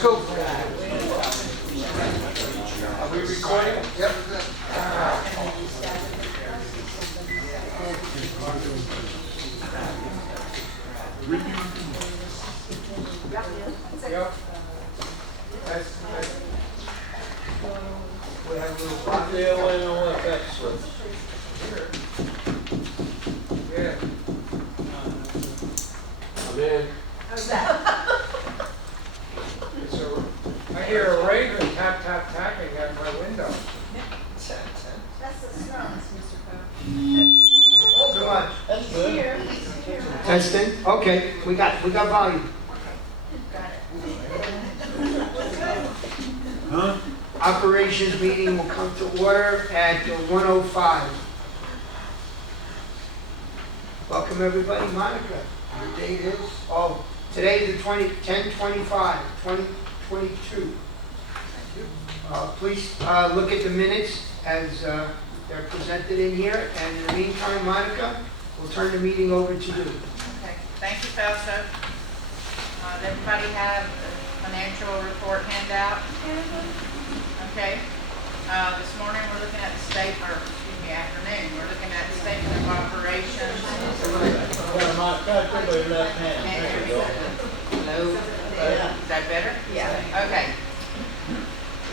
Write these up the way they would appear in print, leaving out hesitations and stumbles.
Let's go. Are we recording? Yep. Yep. We have a little fun. Yeah, well, I know what that's. Yeah. I'm in. So, I hear a raven tap, tap, tapping at my window. That's the snow, Mr. Poe. Come on. That's good. Here, he's here. Testing. Okay, we got volume. Got it. Huh? Operations meeting will come to order at 1:05. Welcome everybody. Monica, your date is? Oh, today the 10/25/2022. Please look at the minutes as they're presented in here. And in the meantime, Monica, we'll turn the meeting over to you. Okay, thank you, Fausto. Does everybody have a financial report handout? Okay. This morning, we're looking at the afternoon, we're looking at the statement of operations. Well, my touch with your left hand. There you go. Hello? Is that better? Yeah. Okay.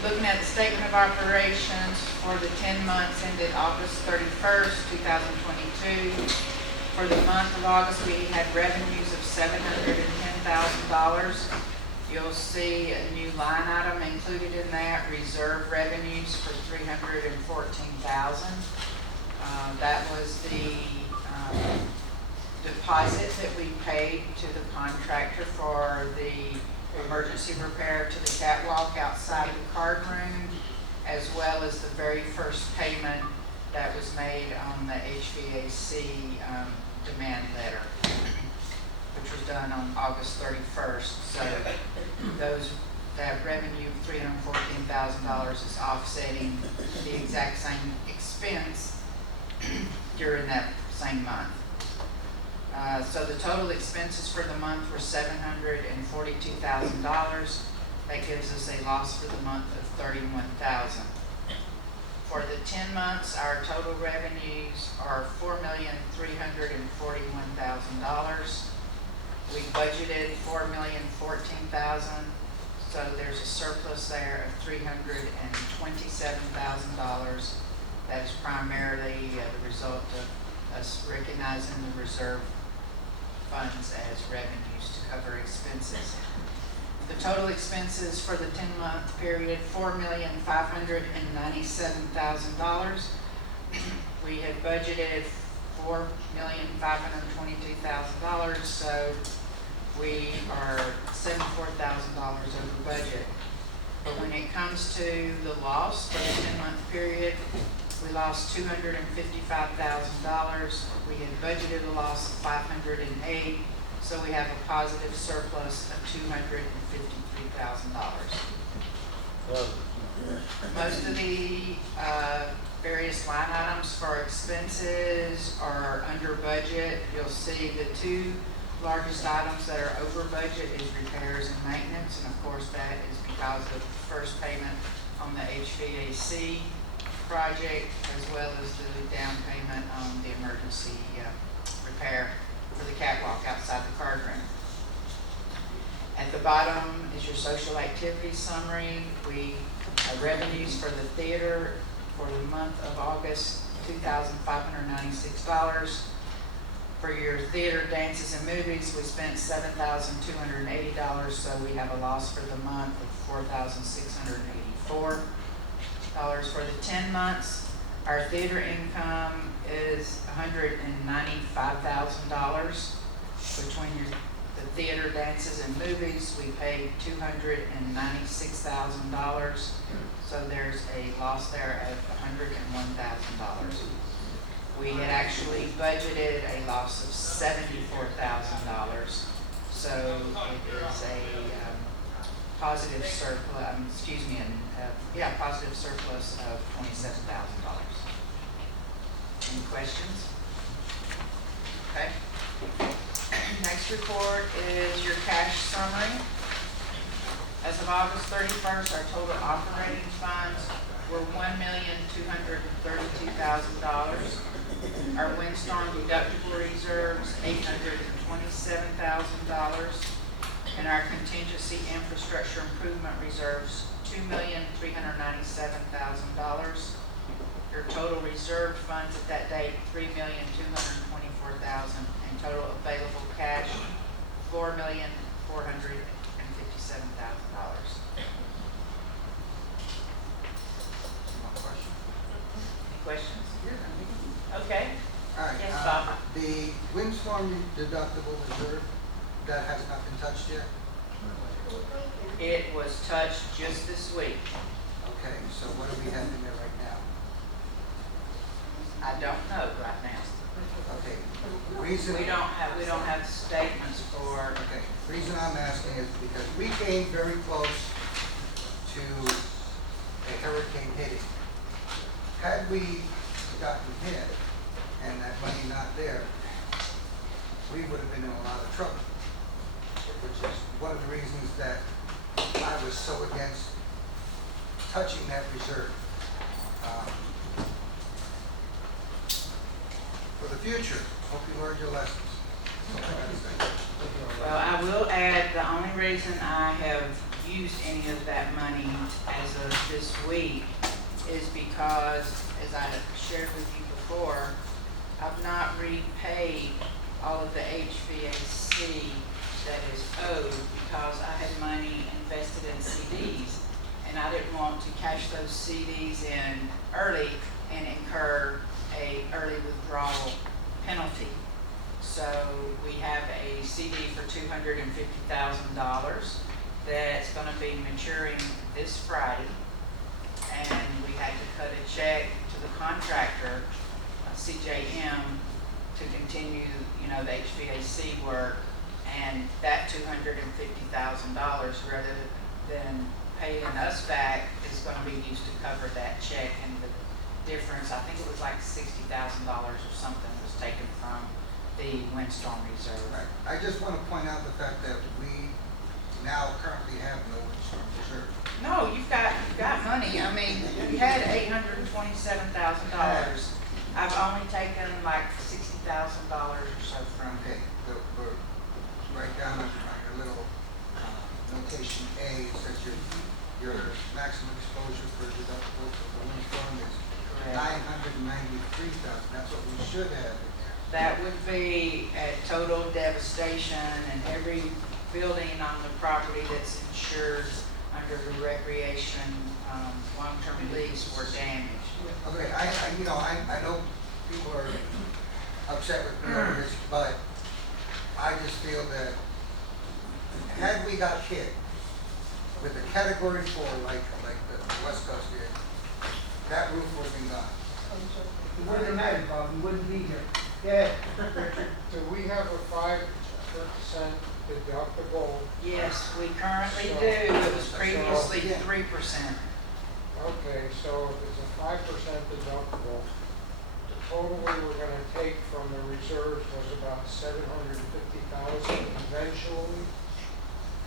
Looking at the statement of operations for the 10 months ended August 31st, 2022. For the month of August, we had revenues of $710,000. You'll see a new line item included in that, reserve revenues for $314,000. That was the deposit that we paid to the contractor for the emergency repair to the catwalk outside the card room, as well as the very first payment that was made on the HVAC demand letter, which was done on August 31st. So that revenue of $314,000 is offsetting the exact same expense during that same month. So the total expenses for the month were $742,000. That gives us a loss for the month of $31,000. For the 10 months, our total revenues are $4,341,000. We budgeted $4,014,000, so there's a surplus there of $327,000. That is primarily the result of us recognizing the reserve funds as revenues to cover expenses. The total expenses for the 10-month period, $4,597,000. We had budgeted $4,522,000, so we are $74,000 over budget. But when it comes to the loss for the 10-month period, we lost $255,000. We had budgeted a loss of $508,000, so we have a positive surplus of $253,000. Most of the various line items for expenses are under budget. You'll see the two largest items that are over budget is repairs and maintenance, and of course that is because of the first payment on the HVAC project, as well as the down payment on the emergency repair for the catwalk outside the card room. At the bottom is your social activity summary. We revenues for the theater for the month of August, $2,596. For your theater, dances, and movies, we spent $7,280, so we have a loss for the month of $4,684. For the 10 months, our theater income is $195,000. Between the theater, dances, and movies, we paid $296,000. So there's a loss there of $101,000. We had actually budgeted a loss of $74,000. So it is a positive surplus, positive surplus of $27,000. Any questions? Okay. Next report is your cash summary. As of August 31st, our total operating funds were $1,232,000. Our windstorm deductible reserves, $827,000. And our contingency infrastructure improvement reserves, $2,397,000. Your total reserve funds at that date, $3,224,000, and total available cash, $4,457,000. Any questions? Okay. All right, Yes, Bob. the windstorm deductible reserve, that has not been touched yet? It was touched just this week. Okay, so what do we have in there right now? I don't know right now. Okay, the reason. We don't have statements for, Okay, the reason I'm asking is because we came very close to a hurricane hitting. Had we gotten hit and that money not there, we would have been in a lot of trouble. Which is one of the reasons that I was so against touching that reserve. For the future, hope you learned your lessons. That's all I gotta say. well, I will add, the only reason I have used any of that money as of this week is because, as I shared with you before, I've not repaid all of the HVAC that is owed because I had money invested in CDs, and I didn't want to cash those CDs in early and incur a early withdrawal penalty. So we have a CD for $250,000 that's going to be maturing this Friday, and we had to cut a check to the contractor, CJM, to continue, the HVAC work. And that $250,000, rather than paying us back, is going to be used to cover that check. And the difference, I think it was like $60,000 or something, was taken from the windstorm reserve. Right. I just want to point out the fact that we now currently have no windstorm reserve. No, you've got money. I mean, you had $827,000. I've only taken like $60,000 or so from Okay, we're right down on your little notation A, it says your maximum exposure for deductible for the windstorm is $993,000. That's what we should have in there. That would be at total devastation and every building on the property that's insured under the recreation, long-term lease were damaged. Okay, I know people are upset with me over this, but I just feel that had we got hit with a category 4 like the West Coast did, that roof would have been gone. You wouldn't have had it, Bob, you wouldn't be here. Yeah, Do we have a 5% deductible? Yes, we currently do. It was previously 3%. Okay, so if it's a 5% deductible, the total we were gonna take from the reserves was about $750,000 eventually.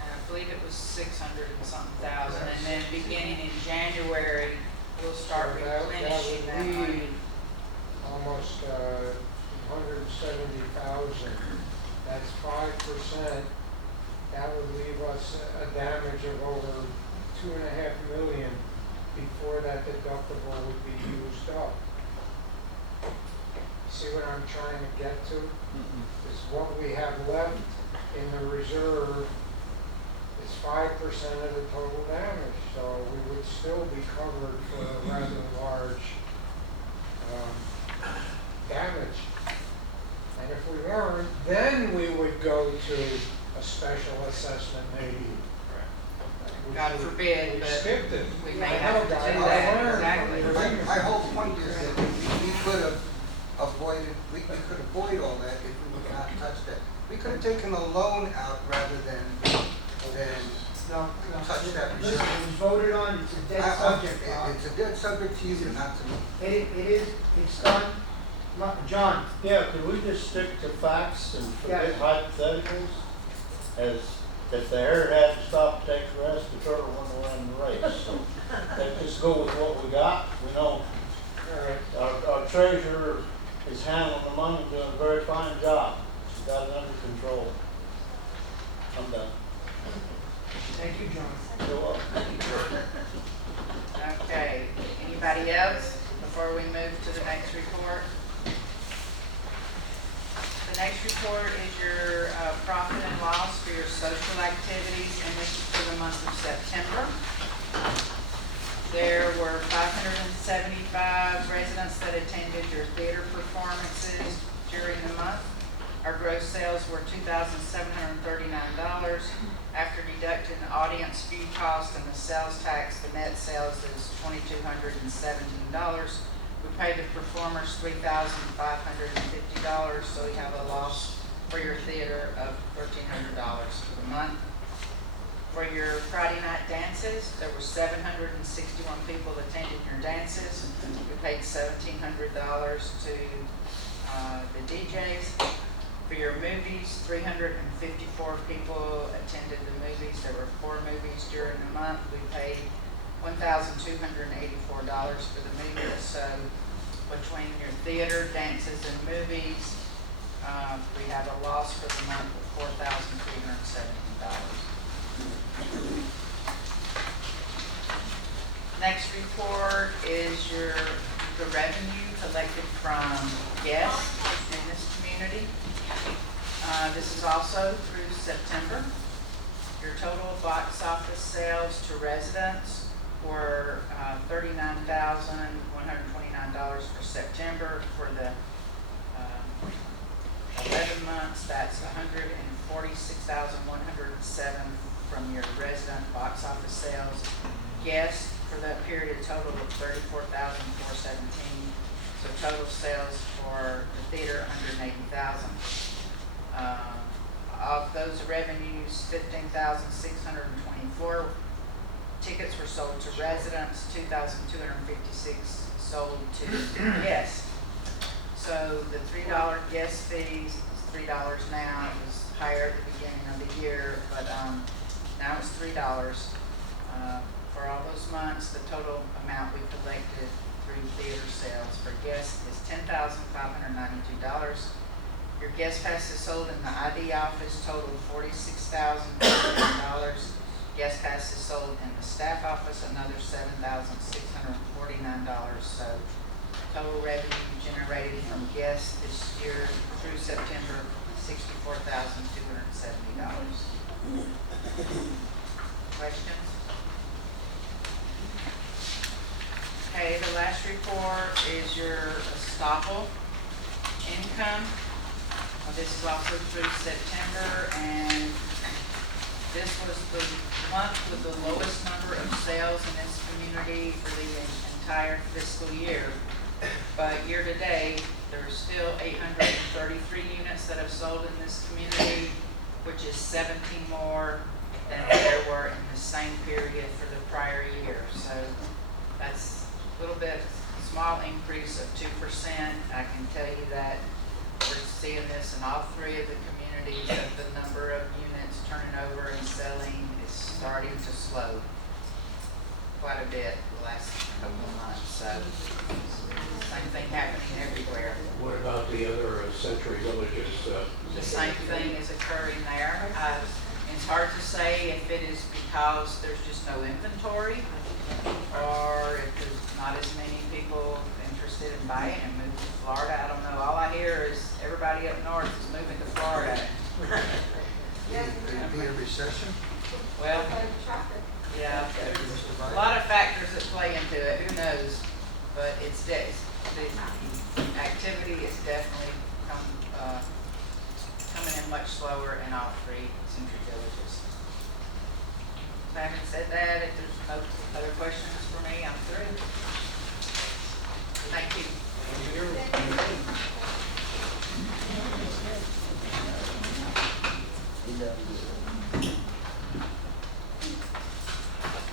And I believe it was 600 and something thousand. And then beginning in January, we'll start So that replenishing that would money. leave almost 170,000. That's 5%. That would leave us a damage of over $2.5 million before that deductible would be used up. See what I'm trying to get to? Is what we have left in the reserve is 5% of the total damage. So we would still be covered for a rather large damage. And if we weren't, then we would go to a special assessment maybe. God forbid, We but skipped it. we may I have know, to do guys. that. I learned. Exactly. My whole point is that we could have avoided, we could avoid all that if we would not touch that. We could have taken a loan out rather than no. touch that Listen, reserve. it was voted on, it's a dead subject, Bob. It's a dead subject to you, but not to me. It's done. John, Yeah, could we just stick to facts and forget Yes. hypotheticals? As If the hare had to stop to take a rest, the turtle wouldn't win the race. So let's just go with what we got. We know our treasurer is handling the money, doing a very fine job. She's got it under control. I'm done. Thank you, John. You're welcome. Okay, anybody else before we move to the next report? The next report is your profit and loss for your social activities, and this is for the month of September. There were 575 residents that attended your theater performances during the month. Our gross sales were $2,739. After deducting the audience fee cost and the sales tax, the net sales is $2,217. We paid the performers $3,550, so we have a loss for your theater of $1,300 for the month. For your Friday night dances, there were 761 people attended your dances. We paid $1,700 to the DJs. For your movies, 354 people attended the movies. There were 4 movies during the month. We paid $1,284 for the movies. So between your theater, dances, and movies, we have a loss for the month of $4,317. Next report is the revenue collected from guests in this community. This is also through September. Your total box office sales to residents were $39,129 for September. For the 11 months, that's $146,107 from your resident box office sales. Guests for that period total of $34,417. So total sales for the theater, $180,000. Of those revenues, $15,624 tickets were sold to residents, $2,256 sold to guests. So the $3 guest fees, $3 now. It was higher at the beginning of the year, but now it's $3. For all those months, the total amount we collected through theater sales for guests is $10,592. Your guest passes sold in the ID office totaled $46,000. Guest passes sold in the staff office, another $7,649. So total revenue generated from guests this year through September, $64,270. Questions? Okay, the last report is your estoppel income. This is also through September, and this was the month with the lowest number of sales in this community for the entire fiscal year. But year to date, there's still 833 units that have sold in this community, which is 17 more than there were in the same period for the prior year. So that's a little bit small increase of 2%. I can tell you that we're seeing this in all 3 of the communities, that the number of units turning over and selling is starting to slow quite a bit the last couple of months. So same thing happening everywhere. What about the other Century Villages? The same thing is occurring there. It's hard to say if it is because there's just no inventory, or if there's not as many people interested in buying and moving to Florida. I don't know. All I hear is everybody up north is moving to Florida. Could it be a recession? Well, yeah, a lot of factors that play into it. Who knows? But the activity is definitely coming in much slower in all 3 Century Villages. So having said that, if there's no other questions for me, I'm through. Thank you.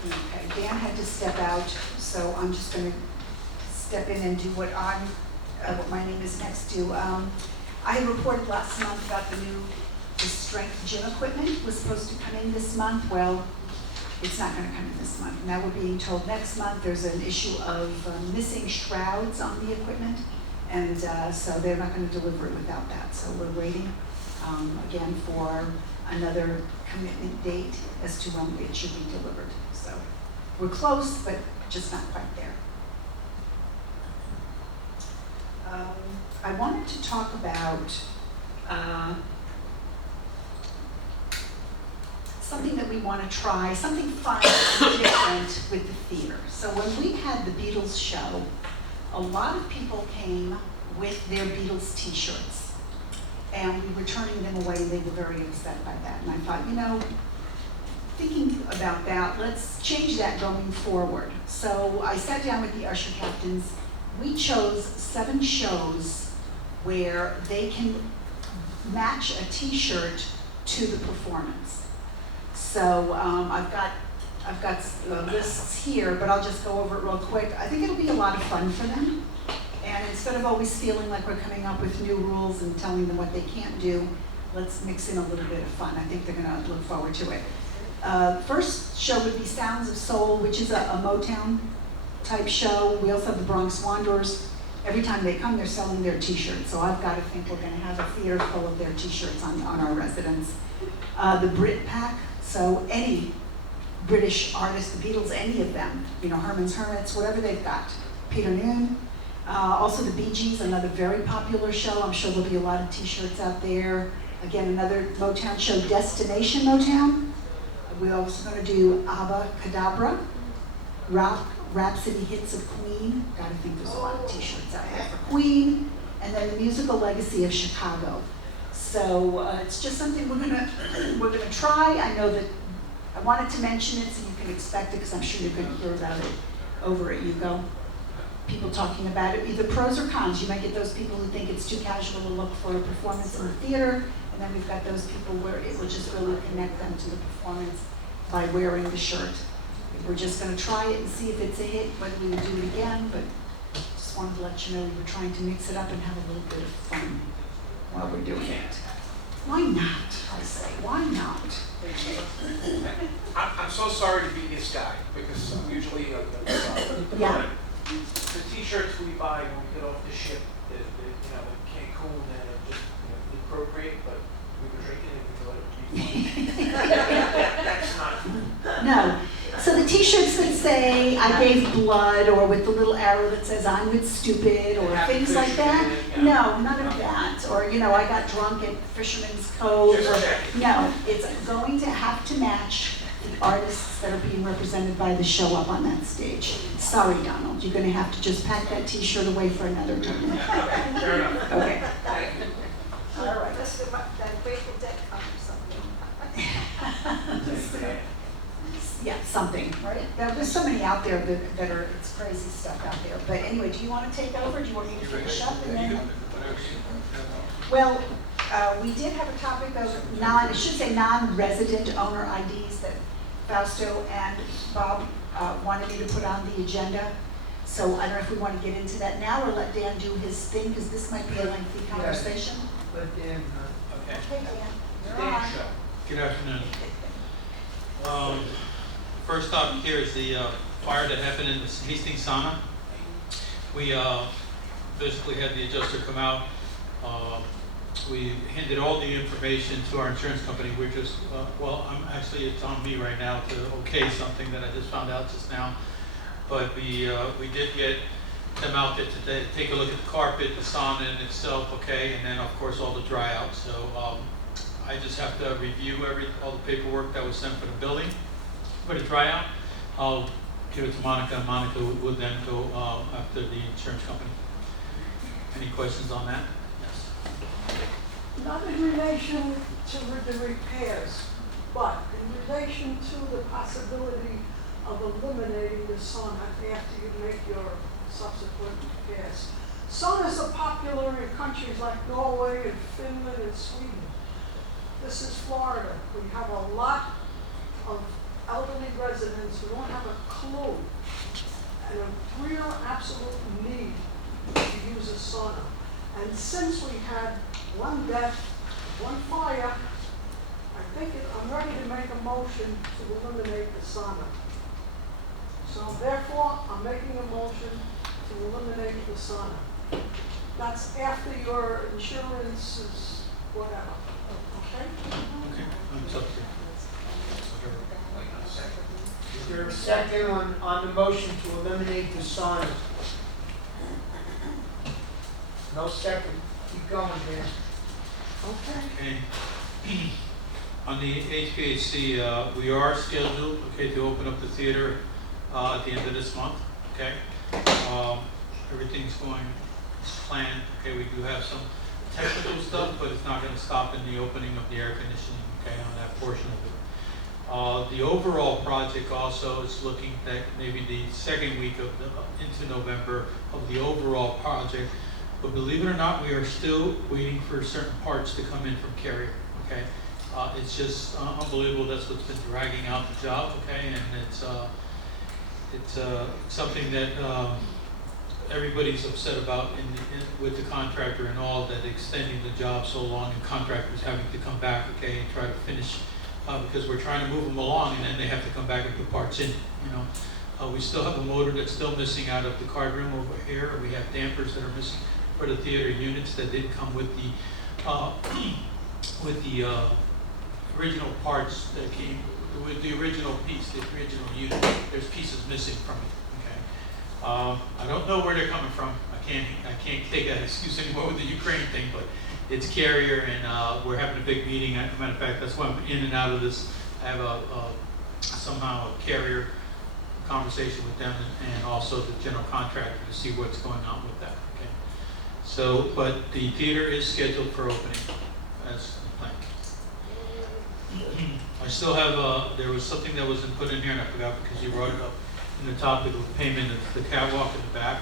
Okay, Dan had to step out, so I'm just going to step in and do what my name is next to. I had reported last month about the new the strength gym equipment was supposed to come in this month. Well, it's not gonna come in this month. Now we're being told next month there's an issue of missing shrouds on the equipment. And so they're not gonna deliver it without that. So we're waiting, again, for another commitment date as to when it should be delivered. So we're close, but just not quite there. I wanted to talk about something that we want to try, something fun and different with the theater. So when we had the Beatles show, a lot of people came with their Beatles t-shirts. And we were turning them away, and they were very upset by that. And I thought, you know, thinking about that, let's change that going forward. So I sat down with the usher captains. We chose 7 shows where they can match a t-shirt to the performance. So I've got lists here, but I'll just go over it real quick. I think it'll be a lot of fun for them. And instead of always feeling like we're coming up with new rules and telling them what they can't do, let's mix in a little bit of fun. I think they're gonna look forward to it. First show would be Sounds of Soul, which is a Motown type show. We also have the Bronx Wanderers. Every time they come, they're selling their t-shirts. So I've got to think we're gonna have a theater full of their t-shirts on our residents. The Brit Pack, so any British artist, the Beatles, any of them, you know, Herman's Hermits, whatever they've got. Peter Noon. Also the Bee Gees, another very popular show. I'm sure there'll be a lot of t-shirts out there. Again, another Motown show, Destination Motown. We're also going to do Abba Cadabra, Rhapsody Hits of Queen. Gotta think there's a lot of t-shirts out there for Queen. And then the Musical Legacy of Chicago. So it's just something we're gonna try. I know that I wanted to mention it so you can expect it, because I'm sure you're going to hear about it over at Yugo. People talking about it, either pros or cons. You might get those people who think it's too casual to look for a performance in the theater, and then we've got those people where it will just really connect them to the performance by wearing the shirt. We're just going to try it and see if it's a hit, whether we would do it again, but just wanted to let you know we were trying to mix it up and have a little bit of fun while we're doing it. Why not, I say, why not? I'm so sorry to be this guy, because I'm usually Yeah. the t-shirts we buy when we get off the ship, you know, in Cancun, and are just, you know, appropriate, but we were drinking and we thought it would be fun. That's not. No. So the t-shirts that say, I gave blood, or with the little arrow that says, I'm with stupid, or Happy things like that. Fisherman, yeah. No, none of that. Or, you know, I got drunk at Fisherman's Cove. Just Or, checking. no, it's going to have to match the artists that are being represented by the show up on that stage. Sorry, Donald, you're going to have to just pack that t-shirt away for another time. Fair enough. Okay. Thank you. All right. That's the, that Grateful Dead cover something. Yeah, something, right? There's so many out there that are, it's crazy stuff out there. But anyway, do you want to take over? Do you want me to finish up? And then? Well, we did have a topic of it should say non-resident owner IDs that Fausto and Bob wanted me to put on the agenda. So I don't know if we want to get into that now or let Dan do his thing, because this might be a lengthy conversation. Let Dan, Okay. Okay, Dan, you're Dan on. show. Good afternoon. First up here is the fire that happened in the Hastings sauna. We basically had the adjuster come out. We handed all the information to our insurance company. We're just, it's on me right now to okay something that I just found out just now. But we did get them out there today to take a look at the carpet, the sauna in itself, okay, and then of course all the dry out. So I just have to review all the paperwork that was sent for the building. For the dry out, I'll give it to Monica, and Monica would then go after the insurance company. Any questions on that? Yes. Not in relation to the repairs, but in relation to the possibility of eliminating the sauna after you make your subsequent repairs. Saunas are popular in countries like Norway and Finland and Sweden. This is Florida. We have a lot of elderly residents who don't have a clue and a real absolute need to use a sauna. And since we had one death, one fire, I'm ready to make a motion to eliminate the sauna. So therefore, I'm making a motion to eliminate the sauna. That's after your insurance is whatever, okay? Okay, it's up to you. Is there a second on the motion to eliminate the sauna? No second. Keep going, Dan. Okay. Okay. On the HVAC, we are scheduled, okay, to open up the theater at the end of this month, okay? Everything's going as planned, okay? We do have some technical stuff, but it's not gonna stop in the opening of the air conditioning, okay, on that portion of it. The overall project also is looking at maybe the second week of into November of the overall project. But believe it or not, we are still waiting for certain parts to come in from Carrier, okay? It's just unbelievable. That's what's been dragging out the job, okay? And it's something that everybody's upset about with the contractor and all, that extending the job so long and contractors having to come back, okay, and try to finish because we're trying to move them along, and then they have to come back and put parts in, you know. We still have a motor that's still missing out of the card room over here. We have dampers that are missing for the theater units that didn't come with the original parts that came with the original piece, the original unit. There's pieces missing from it. Okay, I don't know where they're coming from. I can't take that excuse anymore with the Ukraine thing, but it's Carrier, and we're having a big meeting. As a matter of fact, that's why I'm in and out of this. I have somehow a Carrier conversation with them, and also the general contractor to see what's going on with that. Okay, so but the theater is scheduled for opening as planned. I still have there was something that wasn't put in here, and I forgot because you brought it up in the topic of payment of the catwalk in the back.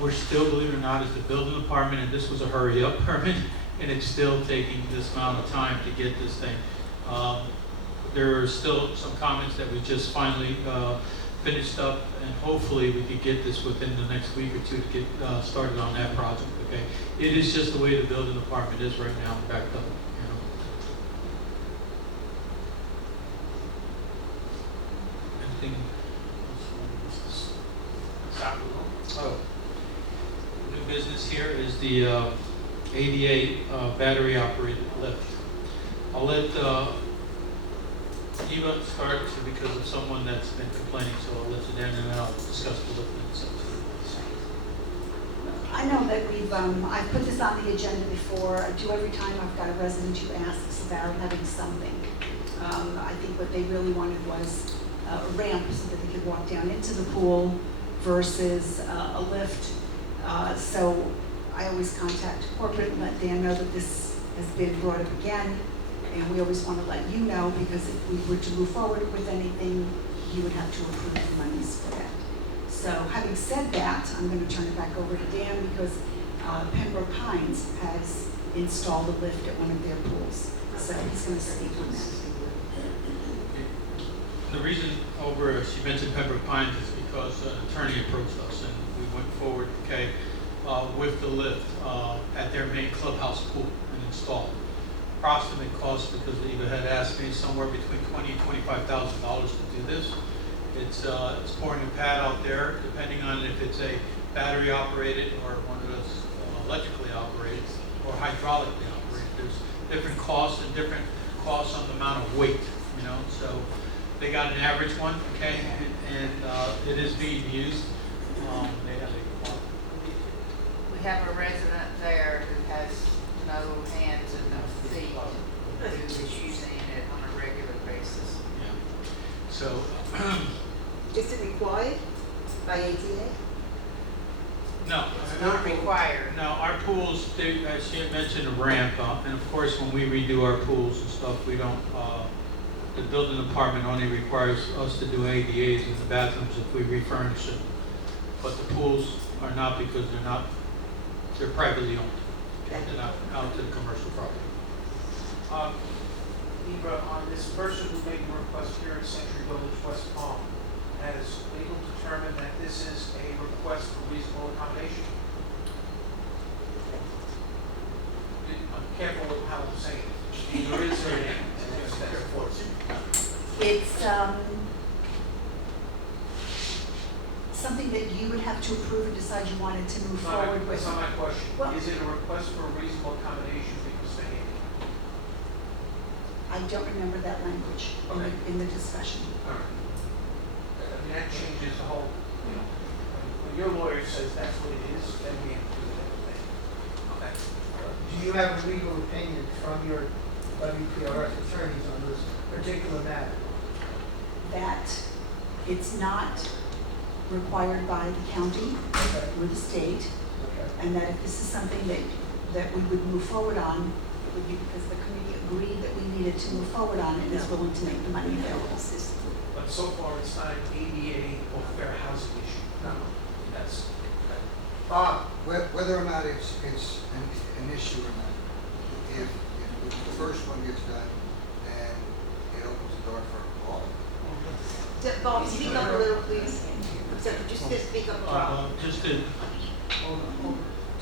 We're still, believe it or not, as the building department, and this was a hurry-up permit, and it's still taking this amount of time to get this thing. There are still some comments that we just finally finished up, and hopefully we could get this within the next week or two to get started on that project, okay? It is just the way the building department is right now, backed up, you know. Anything else? Oh. New business here is the ADA battery operated lift. I'll let Eva start because of someone that's been complaining, so I'll let you down and then I'll discuss the lift itself. I know that I've put this on the agenda before. I do every time I've got a resident who asks about having something. I think what they really wanted was a ramp so that they could walk down into the pool versus a lift. So I always contact corporate and let Dan know that this has been brought up again. And we always want to let you know, because if we were to move forward with anything, you would have to approve the monies for that. So having said that, I'm going to turn it back over to Dan, because Pembroke Pines has installed a lift at one of their pools. So he's going to speak on that. The reason she mentioned Pembroke Pines is because an attorney approached us and we went forward, okay, with the lift at their main clubhouse pool and installed. Approximate cost, because Eva had asked me, somewhere between $20,000 and $25,000 to do this. It's pouring a pad out there, depending on if it's a battery operated or one of those electrically operated or hydraulically operated. There's different costs and different costs on the amount of weight, you know. So they got an average one, okay, and it is being used. They have We have a resident there who has no hands and no feet, who is using it on a regular basis. yeah. So Is it required by ATA? no, It's not required. No, our pools, as she had mentioned, a ramp, and of course, when we redo our pools and stuff, we don't, the building department only requires us to do ADAs in the bathrooms if we refurnish them. But the pools are not, because they're privately owned. They're not out to the commercial property. Eva, on this person who made the request here at Century Village, West Palm, has legal determined that this is a request for reasonable accommodation? I'm careful with how I'm saying it. Either is or it ain't. floors. It's, something that you would have to approve and decide you wanted to move forward with. That's not my question. Well- Is it a request for reasonable accommodation because of any? I don't remember that language Okay. in the discussion. All right. I mean, that changes the whole, you know, when your lawyer says that's what it is, then we have to do it anyway. Okay. Do you have a legal opinion from your WPRF attorneys on this particular matter? That it's not required by the county Okay. or the state, Okay. and that if this is something that we would move forward on, it would be because the committee agreed that we needed to move forward on it and is willing to make the money available. But so far, it's not an ADA or fair housing issue. No. That's, Bob? Whether or not it's an issue or not, if the first one gets done, then it opens the door for all. Bob, speak up a little, please. So just to speak up a lot.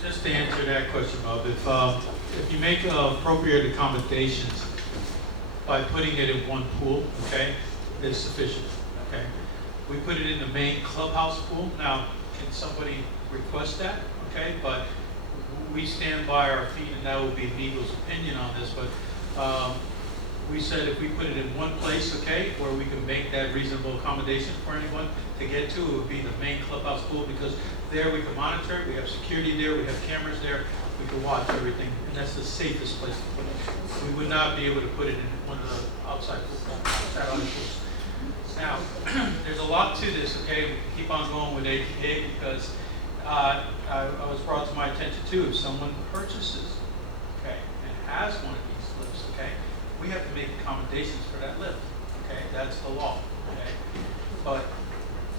Just to answer that question, Bob, if you make appropriate accommodations by putting it in one pool, okay, it's sufficient, okay? We put it in the main clubhouse pool. Now, can somebody request that? Okay, but we stand by our feet, and that will be legal's opinion on this, but we said if we put it in one place, okay, where we can make that reasonable accommodation for anyone to get to, it would be the main clubhouse pool, because there we can monitor, we have security there, we have cameras there, we can watch everything, and that's the safest place to put it. We would not be able to put it in one of the outside pools. Now, there's a lot to this, okay, we can keep on going with ADA, because I was brought to my attention too, if someone purchases, okay, and has one of these lifts, okay, we have to make accommodations for that lift, okay, that's the law, okay, but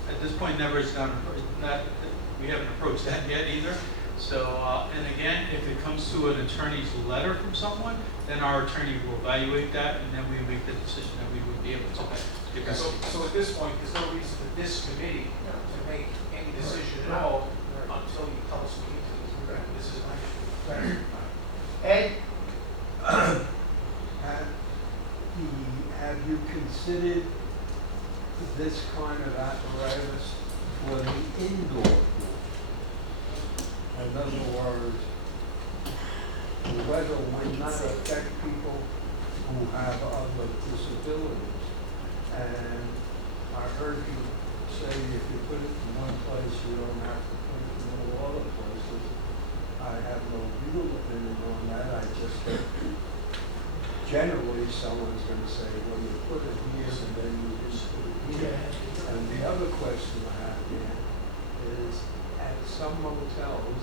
at this point, we haven't approached that yet either. So, and again, if it comes to an attorney's letter from someone, then our attorney will evaluate that, and then we make the decision that we would be able to give that. so at this point, there's no reason for this committee to make any decision at all until you tell us we need to. This is my issue. Ed? Have you considered this kind of apparatus for the indoor pool? In other words, the weather would not affect people who have other disabilities. And I heard you say if you put it in one place, you don't have to put it in all other places. I have no legal opinion on that. I just generally someone's going to say, well, you put it here and then you just put it here. And the other question I have here is at some motels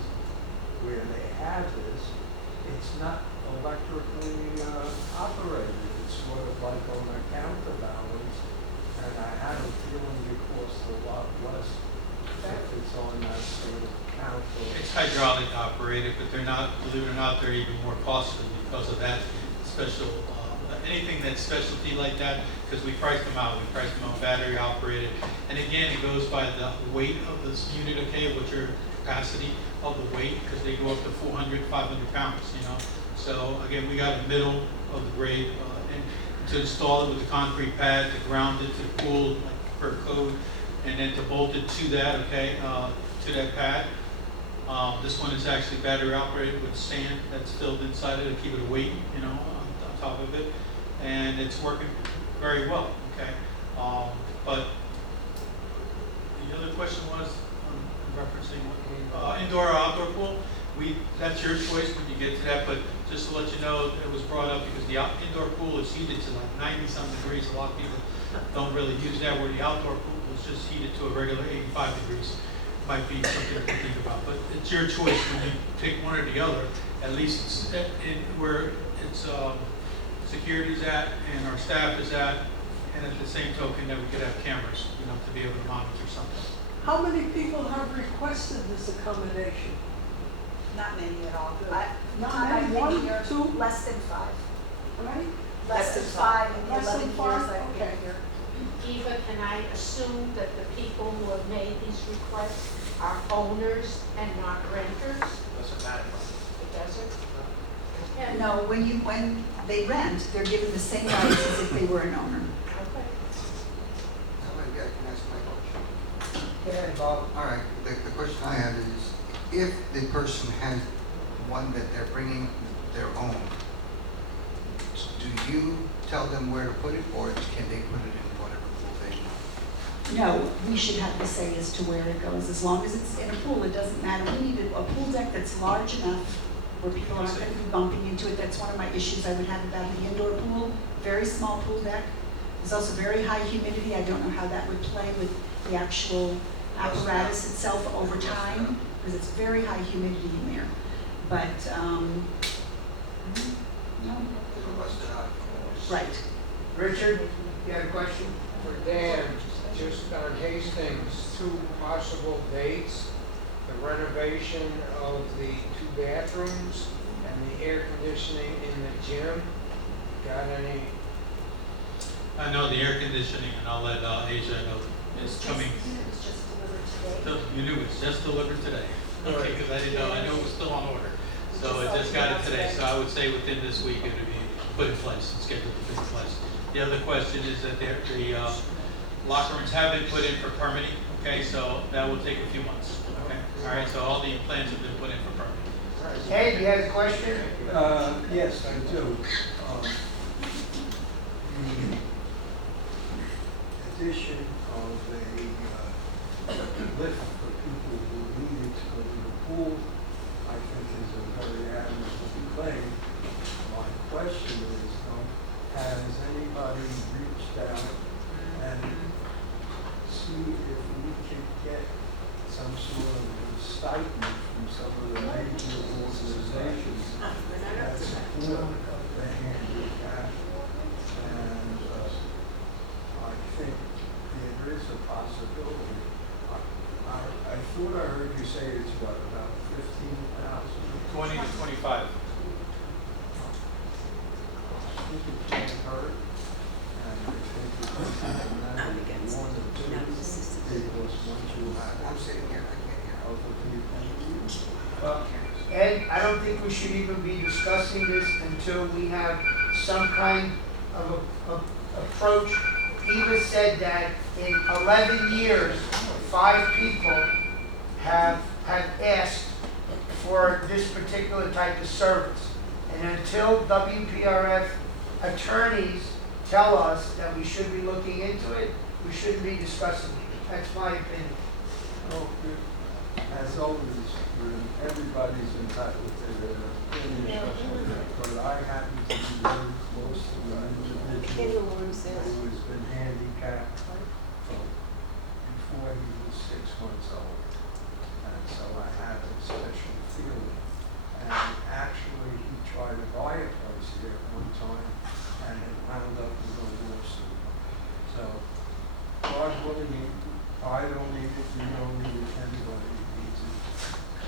where they have this, it's not electrically operated. It's sort of like on a counterbalance. And I have a feeling it costs a lot less if it's on that sort of counter. It's hydraulic operated, but they're not, believe it or not, they're even more costly because of that special, anything that's specialty like that, because we price them out. We price them out battery operated. And again, it goes by the weight of this unit, okay, what's your capacity of the weight, because they go up to 400, 500 pounds, you know. So again, we got a middle of the grade, and to install it with the concrete pad, to ground it to the pool, like per code, and then to bolt it to that, okay, to that pad. This one is actually battery operated with sand that's filled inside it to keep it a weight, you know, on top of it, and it's working very well, okay. But the other question was referencing indoor or outdoor pool. That's your choice when you get to that, but just to let you know, it was brought up because the indoor pool is heated to like 90-some degrees. A lot of people don't really use that, where the outdoor pool is just heated to a regular 85 degrees. Might be something to think about, but it's your choice when you pick one or the other. At least it's where it's security's at and our staff is at, and at the same token that we could have cameras, you know, to be able to monitor something. How many people have requested this accommodation? Not many at all. Not I many, think one, you're two? less than 5. Right? Less than 5 in the Less than 11 years five? I've been Okay. here. Eva, can I assume that the people who have made these requests are owners and not renters? Doesn't matter. It doesn't? No, when they rent, they're given the same rights as if they were an owner. Okay. Somebody can ask my question. Go ahead, Bob. All right, the question I have is, if the person has one that they're bringing their own, do you tell them where to put it, or can they put it in whatever pool they want? No, we should have the say as to where it goes. As long as it's in a pool, it doesn't matter. We need a pool deck that's large enough where people aren't going to be bumping into it. That's one of my issues I would have about the indoor pool. Very small pool deck. There's also very high humidity. I don't know how that would play with the actual apparatus itself over time, because it's very high humidity in there. But, no. Right. Richard, you had a question? For Dan, just on Hastings, 2 possible dates, the renovation of the 2 bathrooms and the air conditioning in the gym. Got any? I know the air conditioning, and I'll let Asia know it's coming. It was just delivered today. You knew it was just delivered today. Okay, because I didn't know, I knew it was still on order. So it just got it today, so I would say within this week it would be put in place and scheduled to be in place. The other question is that the locker rooms have been put in for permitting, okay, so that will take a few months, okay? All right, so all the plans have been put in for permitting. Ed, you had a question? Yes, I do. The addition of a lift for people who needed to go to the pool, I think is a very admirable thing. My question is, has anybody reached out and see if we can get some sort of stipend from some of the major organizations that support the handicap? And I think there is a possibility. I thought I heard you say it's what, about 15,000? 20 to 25. I think it can't hurt, and I think it doesn't matter one or two, because once you have I'm sitting here, I can't hear. other people. Well, Ed, I don't think we should even be discussing this until we have some kind of approach. Eva said that in 11 years, 5 people have asked for this particular type of service. And until WPRF attorneys tell us that we should be looking into it, we shouldn't be discussing it. That's my opinion. Oh, as always, everybody's entitled to their opinion, but I happen to be very close to an individual who has been handicapped from before he was 6 months old. And so I have a special feeling. And actually, he tried to buy a place here at one time, and it wound up with a lawsuit. So, God willing, I don't need it, you don't need it, anybody needs it.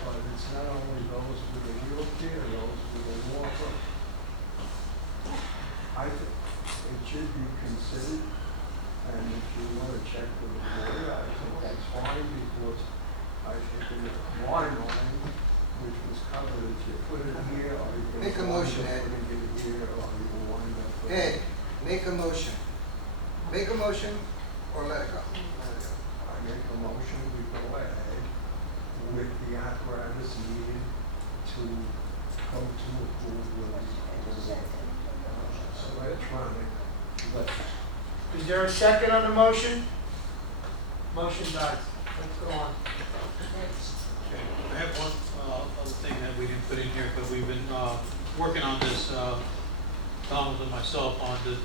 But it's not only those with a wheelchair, those with a walker. I think it should be considered, and if you want to check with the lawyer, I think that's fine, because I think in my mind, which was covered, if you put it here, or you Make a motion, Ed. putting it here, or you will wind up. Ed, make a motion. Make a motion, or let it go. I make a motion, we go ahead with the apparatus needed to go to a pool with electronic lift. Is there a second on the motion? Motion dies. Let's go on. Okay, I have one other thing that we didn't put in here, but we've been working on this, Donald and myself, on the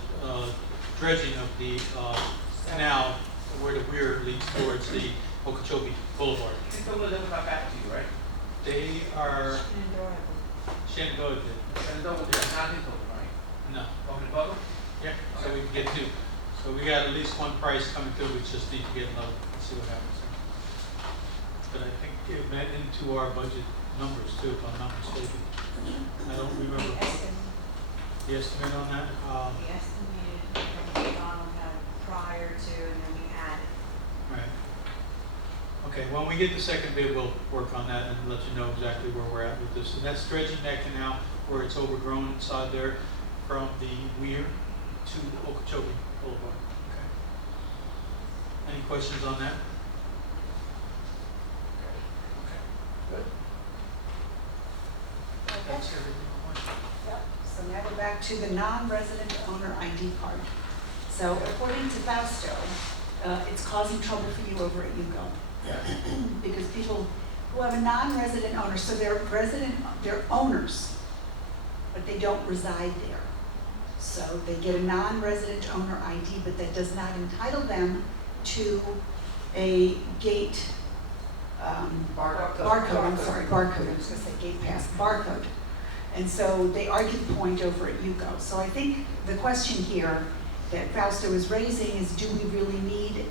dredging of the canal where the weir leads towards the Okeechobee Boulevard. I think those never got back to you, right? They are, Shenandoah did, Shenandoah will do it, not Hinton, right? no, Open Butler? yeah, so we can get 2. So we got at least one price coming through, we just need to get another, and see what happens. But I think it went into our budget numbers too, if I'm not mistaken. I don't remember the estimate on that. We estimated from Donald had prior to, and then we added. Right. Okay, when we get the second bid, we'll work on that and let you know exactly where we're at with this. And that's dredging that canal where it's overgrown inside there from the weir to Okeechobee Boulevard. Okay. Any questions on that? Okay. Good. That's everything on my side. Yep. So now we're back to the non-resident owner ID card. So according to Fausto, it's causing trouble for you over at Yuko. Because people who have a non-resident owner, so they're owners, but they don't reside there. So they get a non-resident owner ID, but that does not entitle them to a gate barcode, I was gonna say gate pass, barcode. And so they argue the point over at Yuko. So I think the question here that Fausto is raising is, do we really need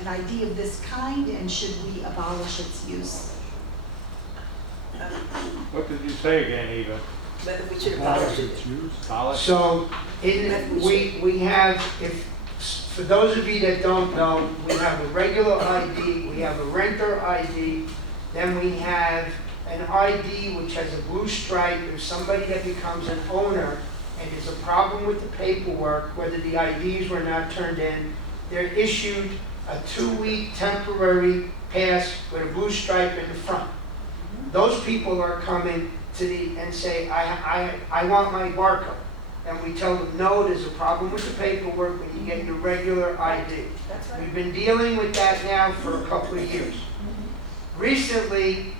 an ID of this kind, and should we abolish its use? What did you say again, Eva? Whether we should abolish it. So, we have, for those of you that don't know, we have a regular ID, we have a renter ID, then we have an ID which has a blue stripe. If somebody that becomes an owner and there's a problem with the paperwork, whether the IDs were not turned in, they're issued a 2-week temporary pass with a blue stripe in the front. Those people are coming to and say, I want my barcode. And we tell them, no, there's a problem with the paperwork when you get your regular ID. That's right. We've been dealing with that now for a couple of years. Recently,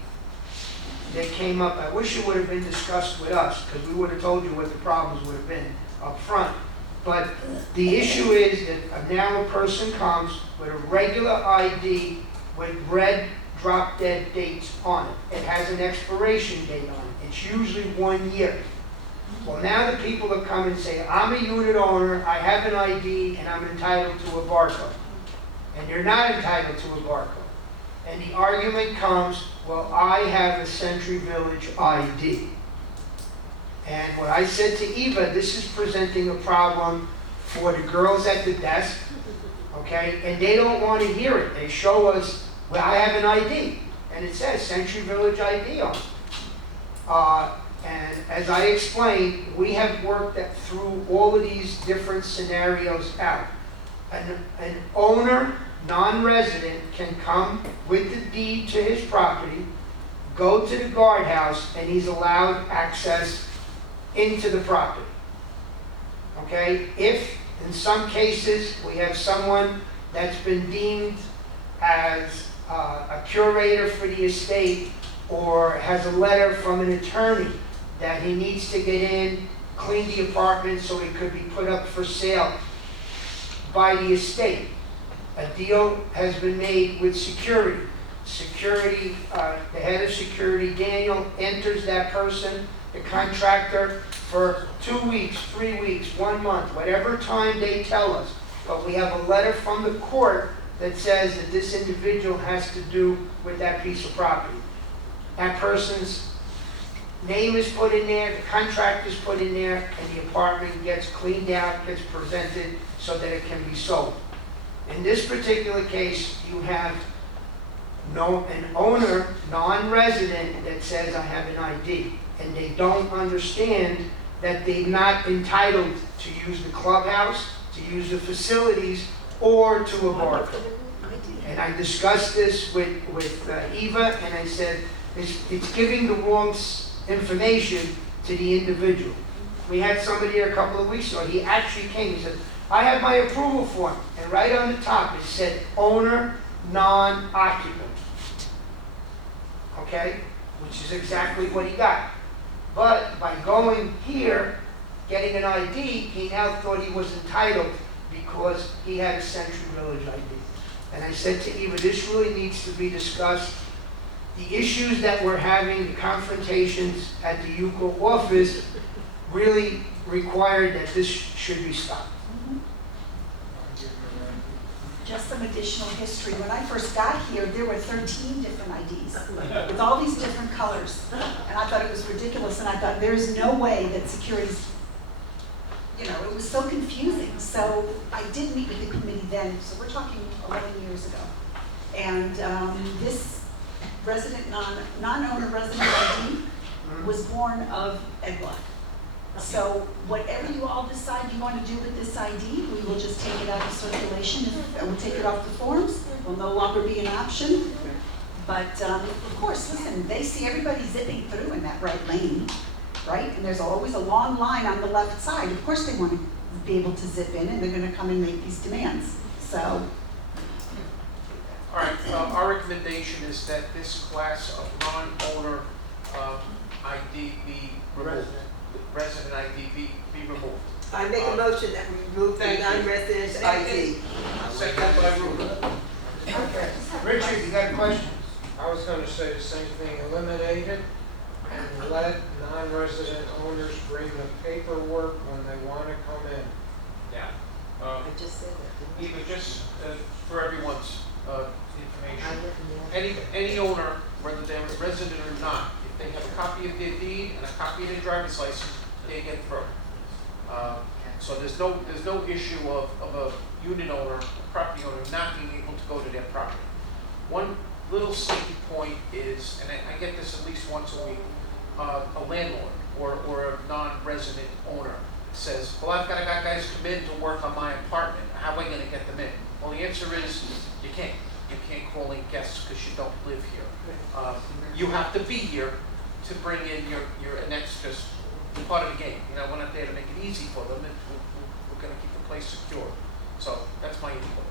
they came up, I wish it would have been discussed with us, because we would have told you what the problems would have been up front. But the issue is that now a person comes with a regular ID with red drop-dead dates on it. It has an expiration date on it. It's usually 1 year. Well, now the people that come and say, I'm a unit owner, I have an ID, and I'm entitled to a barcode. And they're not entitled to a barcode. And the argument comes, well, I have a Century Village ID. And what I said to Eva, this is presenting a problem for the girls at the desk, okay? And they don't want to hear it. They show us, well, I have an ID, and it says Century Village ID on it. And as I explained, we have worked through all of these different scenarios out. An owner, non-resident, can come with the deed to his property, go to the guardhouse, and he's allowed access into the property. Okay? If, in some cases, we have someone that's been deemed as a curator for the estate, or has a letter from an attorney that he needs to get in, clean the apartment so it could be put up for sale by the estate. A deal has been made with security. Security, the head of security, Daniel, enters that person, the contractor, for 2 weeks, 3 weeks, 1 month, whatever time they tell us. But we have a letter from the court that says that this individual has to do with that piece of property. That person's name is put in there, the contract is put in there, and the apartment gets cleaned out, gets presented so that it can be sold. In this particular case, you have an owner, non-resident, that says, I have an ID, and they don't understand that they're not entitled to use the clubhouse, to use the facilities, or to a barcode. And I discussed this with Eva, and I said, it's giving the wrong information to the individual. We had somebody here a couple of weeks ago, he actually came, he said, I have my approval form, and right on the top it said owner, non-occupant. Okay? Which is exactly what he got. But by going here, getting an ID, he now thought he was entitled because he had a Century Village ID. And I said to Eva, this really needs to be discussed. The issues that we're having, the confrontations at the Yuko office, really required that this should be stopped. Just some additional history. When I first got here, there were 13 different IDs with all these different colors. And I thought it was ridiculous, and I thought there's no way that security's, it was so confusing. So I did meet with the committee then, so we're talking 11 years ago. And this resident, non-owner resident ID was born of Ed Black. So whatever you all decide you want to do with this ID, we will just take it out of circulation, and we'll take it off the forms. It will no longer be an option. But of course, listen, they see everybody zipping through in that right lane, right? And there's always a long line on the left side. Of course they want to be able to zip in, and they're going to come and make these demands. So, All right, our recommendation is that this class of non-owner ID be removed. Resident ID be removed. I make a motion that we remove the Thank you. non-resident ID. Second by Ruben. Okay. Richard, you got a question? I was gonna say the same thing, eliminate it and let non-resident owners bring the paperwork when they wanna come in. Yeah. I just said that, didn't Even just for everyone's I? information, any owner, whether they're a resident or not, if they have a copy of their deed and a copy of their driver's license, they get through. So there's no issue of a unit owner, a property owner not being able to go to their property. One little sneaky point is, and I get this at least once a week, a landlord or a non-resident owner says, well, I've got guys come in to work on my apartment. How am I gonna get them in? Well, the answer is, you can't. You can't call in guests because you don't live here. You have to be here to bring in and that's just part of the game. You know, we're not there to make it easy for them, and we're gonna keep the place secure. So that's my input.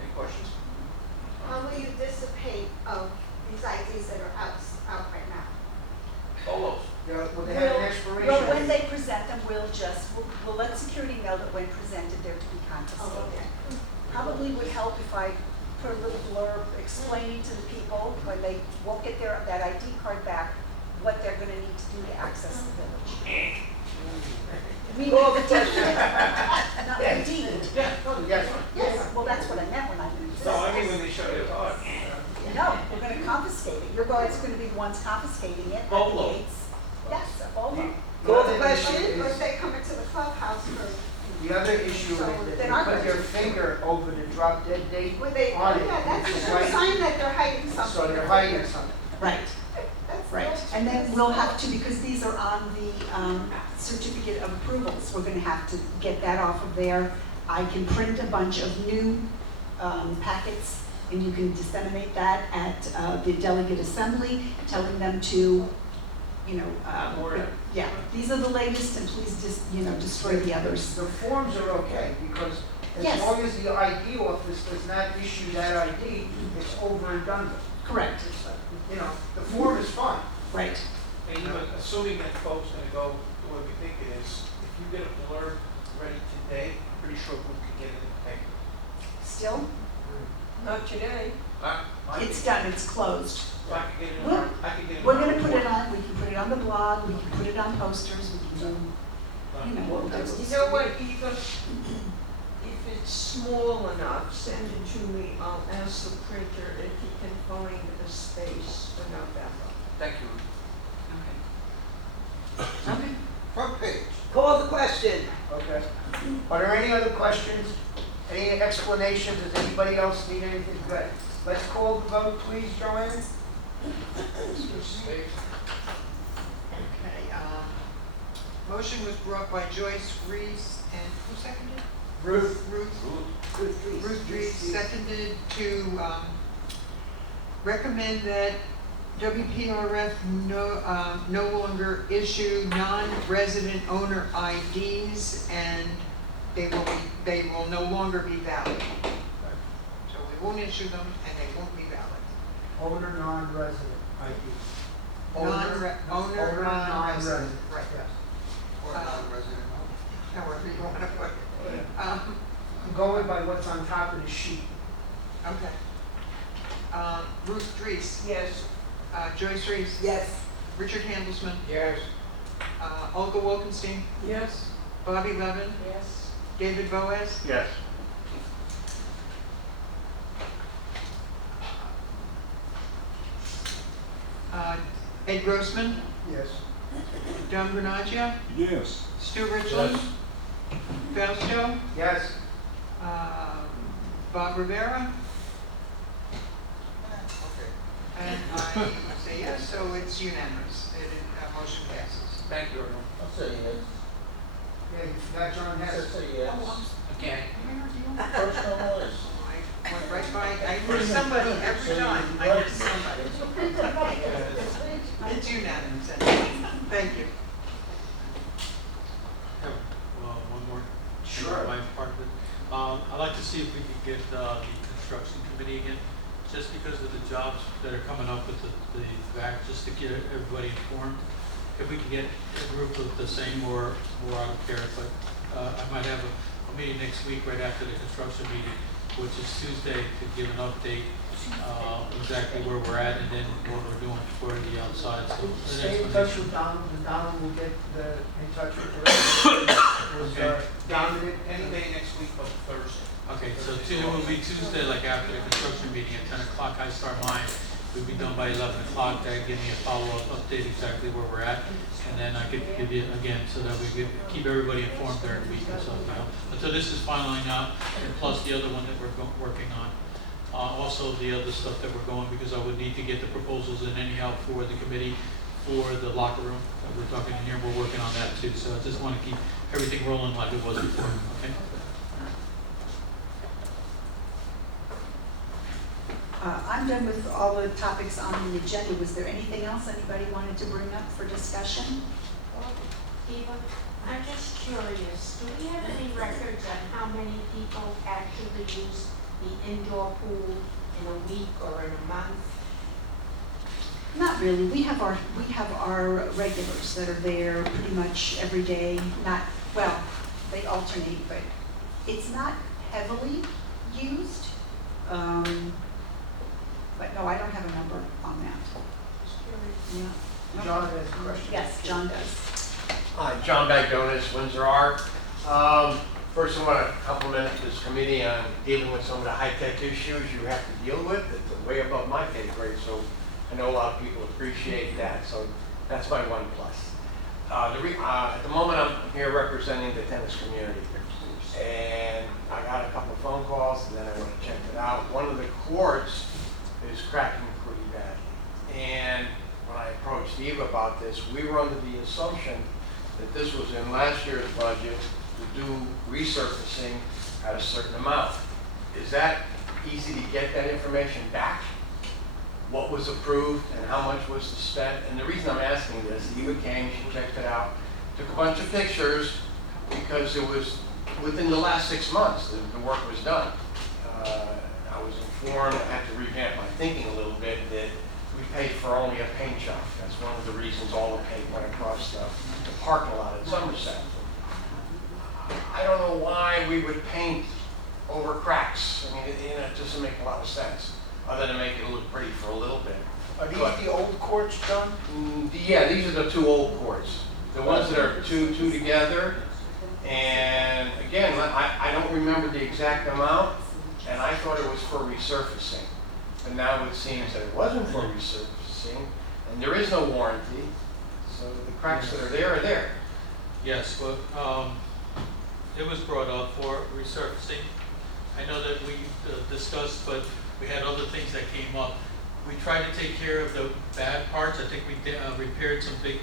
Any questions? How will you dissipate of these IDs that are out right now? Bolos. Yeah, well, they have an expiration. well, when they present them, we'll let security know that when presented, they're to be confiscated. Probably would help if I put a little blurb explaining to the people when they won't get that ID card back, what they're gonna need to do to access the village. We Call the need question. not the deed. Yes. Yes, well, that's what I meant when I said. No, I mean when they show their card. No, we're gonna confiscate it. Your guard's gonna be the ones confiscating it at the Bolo. gates. Yes, a bolo. Call the other question. issue Or is- if they come into the clubhouse for, The other issue So is that then they our put their budget- finger over the drop dead date would they, on it. yeah, that's which is a like- sign that they're hiding something. So they're hiding something. Right. That's- Right, that's- and then we'll have to, because these are on the certificate of approvals, we're gonna have to get that off of there. I can print a bunch of new packets, and you can disseminate that at the delegate assembly, telling them to, Order. yeah, these are the latest, and please just, destroy the others. The forms are okay, because Yes. as long as the ID office does not issue that ID, it's over and done with. Correct, It's like, the form is fine. right. And even assuming that folks gonna go the way we think it is, if you get a blurb ready today, I'm pretty sure we could get it in the paper. Still, Not today. it's done, it's closed. I could get it in, Well, I could get it in. We're gonna put it on, we can put it on the blog, we can put it on posters, we can do, we'll do. You know what, even if it's small enough, send it to me. I'll ask the printer if he can find a space enough that. Thank you. Okay. Front page. Call the question. Okay. Are there any other questions? Any explanations? Does anybody else need anything? Good. Let's call the vote, please, Joanne. Okay, motion was brought by Joyce Reese, and who seconded? Ruth. Ruth Reese seconded to, recommend that WPRF no longer issue non-resident owner IDs, and they will no longer be valid. So we won't issue them, and they won't be valid. Owner, non-resident ID. Owner, non-resident. non-resident, right. Yes. Or non-resident owner. However you want to put it. I'm going by what's on top of the sheet. Okay. Ruth Reese, Yes. Joyce Reese, Yes. Richard Handelsman, Yes, Olga Wilkenstein, Yes. Bobby Levin, Yes. David Boaz, Yes. Ed Grossman, Yes. John Granaccia, Yes. Stu Richland, Fausto, Yes. um, Bob Rivera, Okay. and I say yes, so it's unanimous. Motion passes. Thank you, everyone. I'll say yes. Yeah, you forgot John I'll Hess. say yes. Okay. Personal voice. I went right by, I hear somebody every time, I hear somebody. It's unanimous. Thank you. Have, one more. Sure. My part of it. I'd like to see if we could get, the construction committee again, just because of the jobs that are coming up with the back, just to get everybody informed. If we can get a group of the same or more, I don't care, but, I might have a meeting next week right after the construction meeting, which is Tuesday, to give an update, exactly where we're at and then what we're doing for the outside, so. an Stay in touch explanation. with Donald, and Donald will get in touch with the rest. Was, Okay. Dominic, Any day next week but Thursday. Okay, so it will be Tuesday, like after the construction meeting at 10 o'clock, I start mine. We'll be done by 11 o'clock, that give me a follow-up update exactly where we're at. And then I could give you again, so that we could keep everybody informed during the week and so, you know. But so this is finalizing out, and plus the other one that we're working on. Also the other stuff that we're going, because I would need to get the proposals in anyhow for the committee, for the locker room that we're talking in here, we're working on that too. So I just want to keep everything rolling like it was before, okay? I'm done with all the topics on the agenda. Was there anything else anybody wanted to bring up for discussion? Eva, I'm just curious, do we have any records on how many people actually use the indoor pool in a week or in a month? Not really. We have our regulars that are there pretty much every day. Not, well, they alternate, but it's not heavily used. But no, I don't have a number on that. Just curious. Yeah. John has a question. Yes, John does. Hi, John Bagdonis, Windsor Art. First, I want to compliment this committee on dealing with some of the high-tech issues you have to deal with. It's way above my pay grade, so I know a lot of people appreciate that, so that's my one plus. At the moment, I'm here representing the tennis community. And I got a couple of phone calls, and then I went and checked it out. One of the courts is cracking pretty badly. And when I approached Eva about this, we were under the assumption that this was in last year's budget to do resurfacing at a certain amount. Is that easy to get that information back? What was approved and how much was spent? And the reason I'm asking this, Eva came, she checked it out, took a bunch of pictures because it was within the last 6 months that the work was done. I was informed, I had to revamp my thinking a little bit, that we paid for only a paint job. That's one of the reasons all the paint went across the parking lot at Somerset. I don't know why we would paint over cracks. I mean, it doesn't make a lot of sense, other than make it look pretty for a little bit. Are these the old courts, John? Yeah, these are the two old courts. The ones that are two together. And again, I don't remember the exact amount, and I thought it was for resurfacing. But now it seems that it wasn't for resurfacing, and there is no warranty, so the cracks that are there. Yes, but it was brought up for resurfacing. I know that we discussed, but we had other things that came up. We tried to take care of the bad parts. I think we repaired some big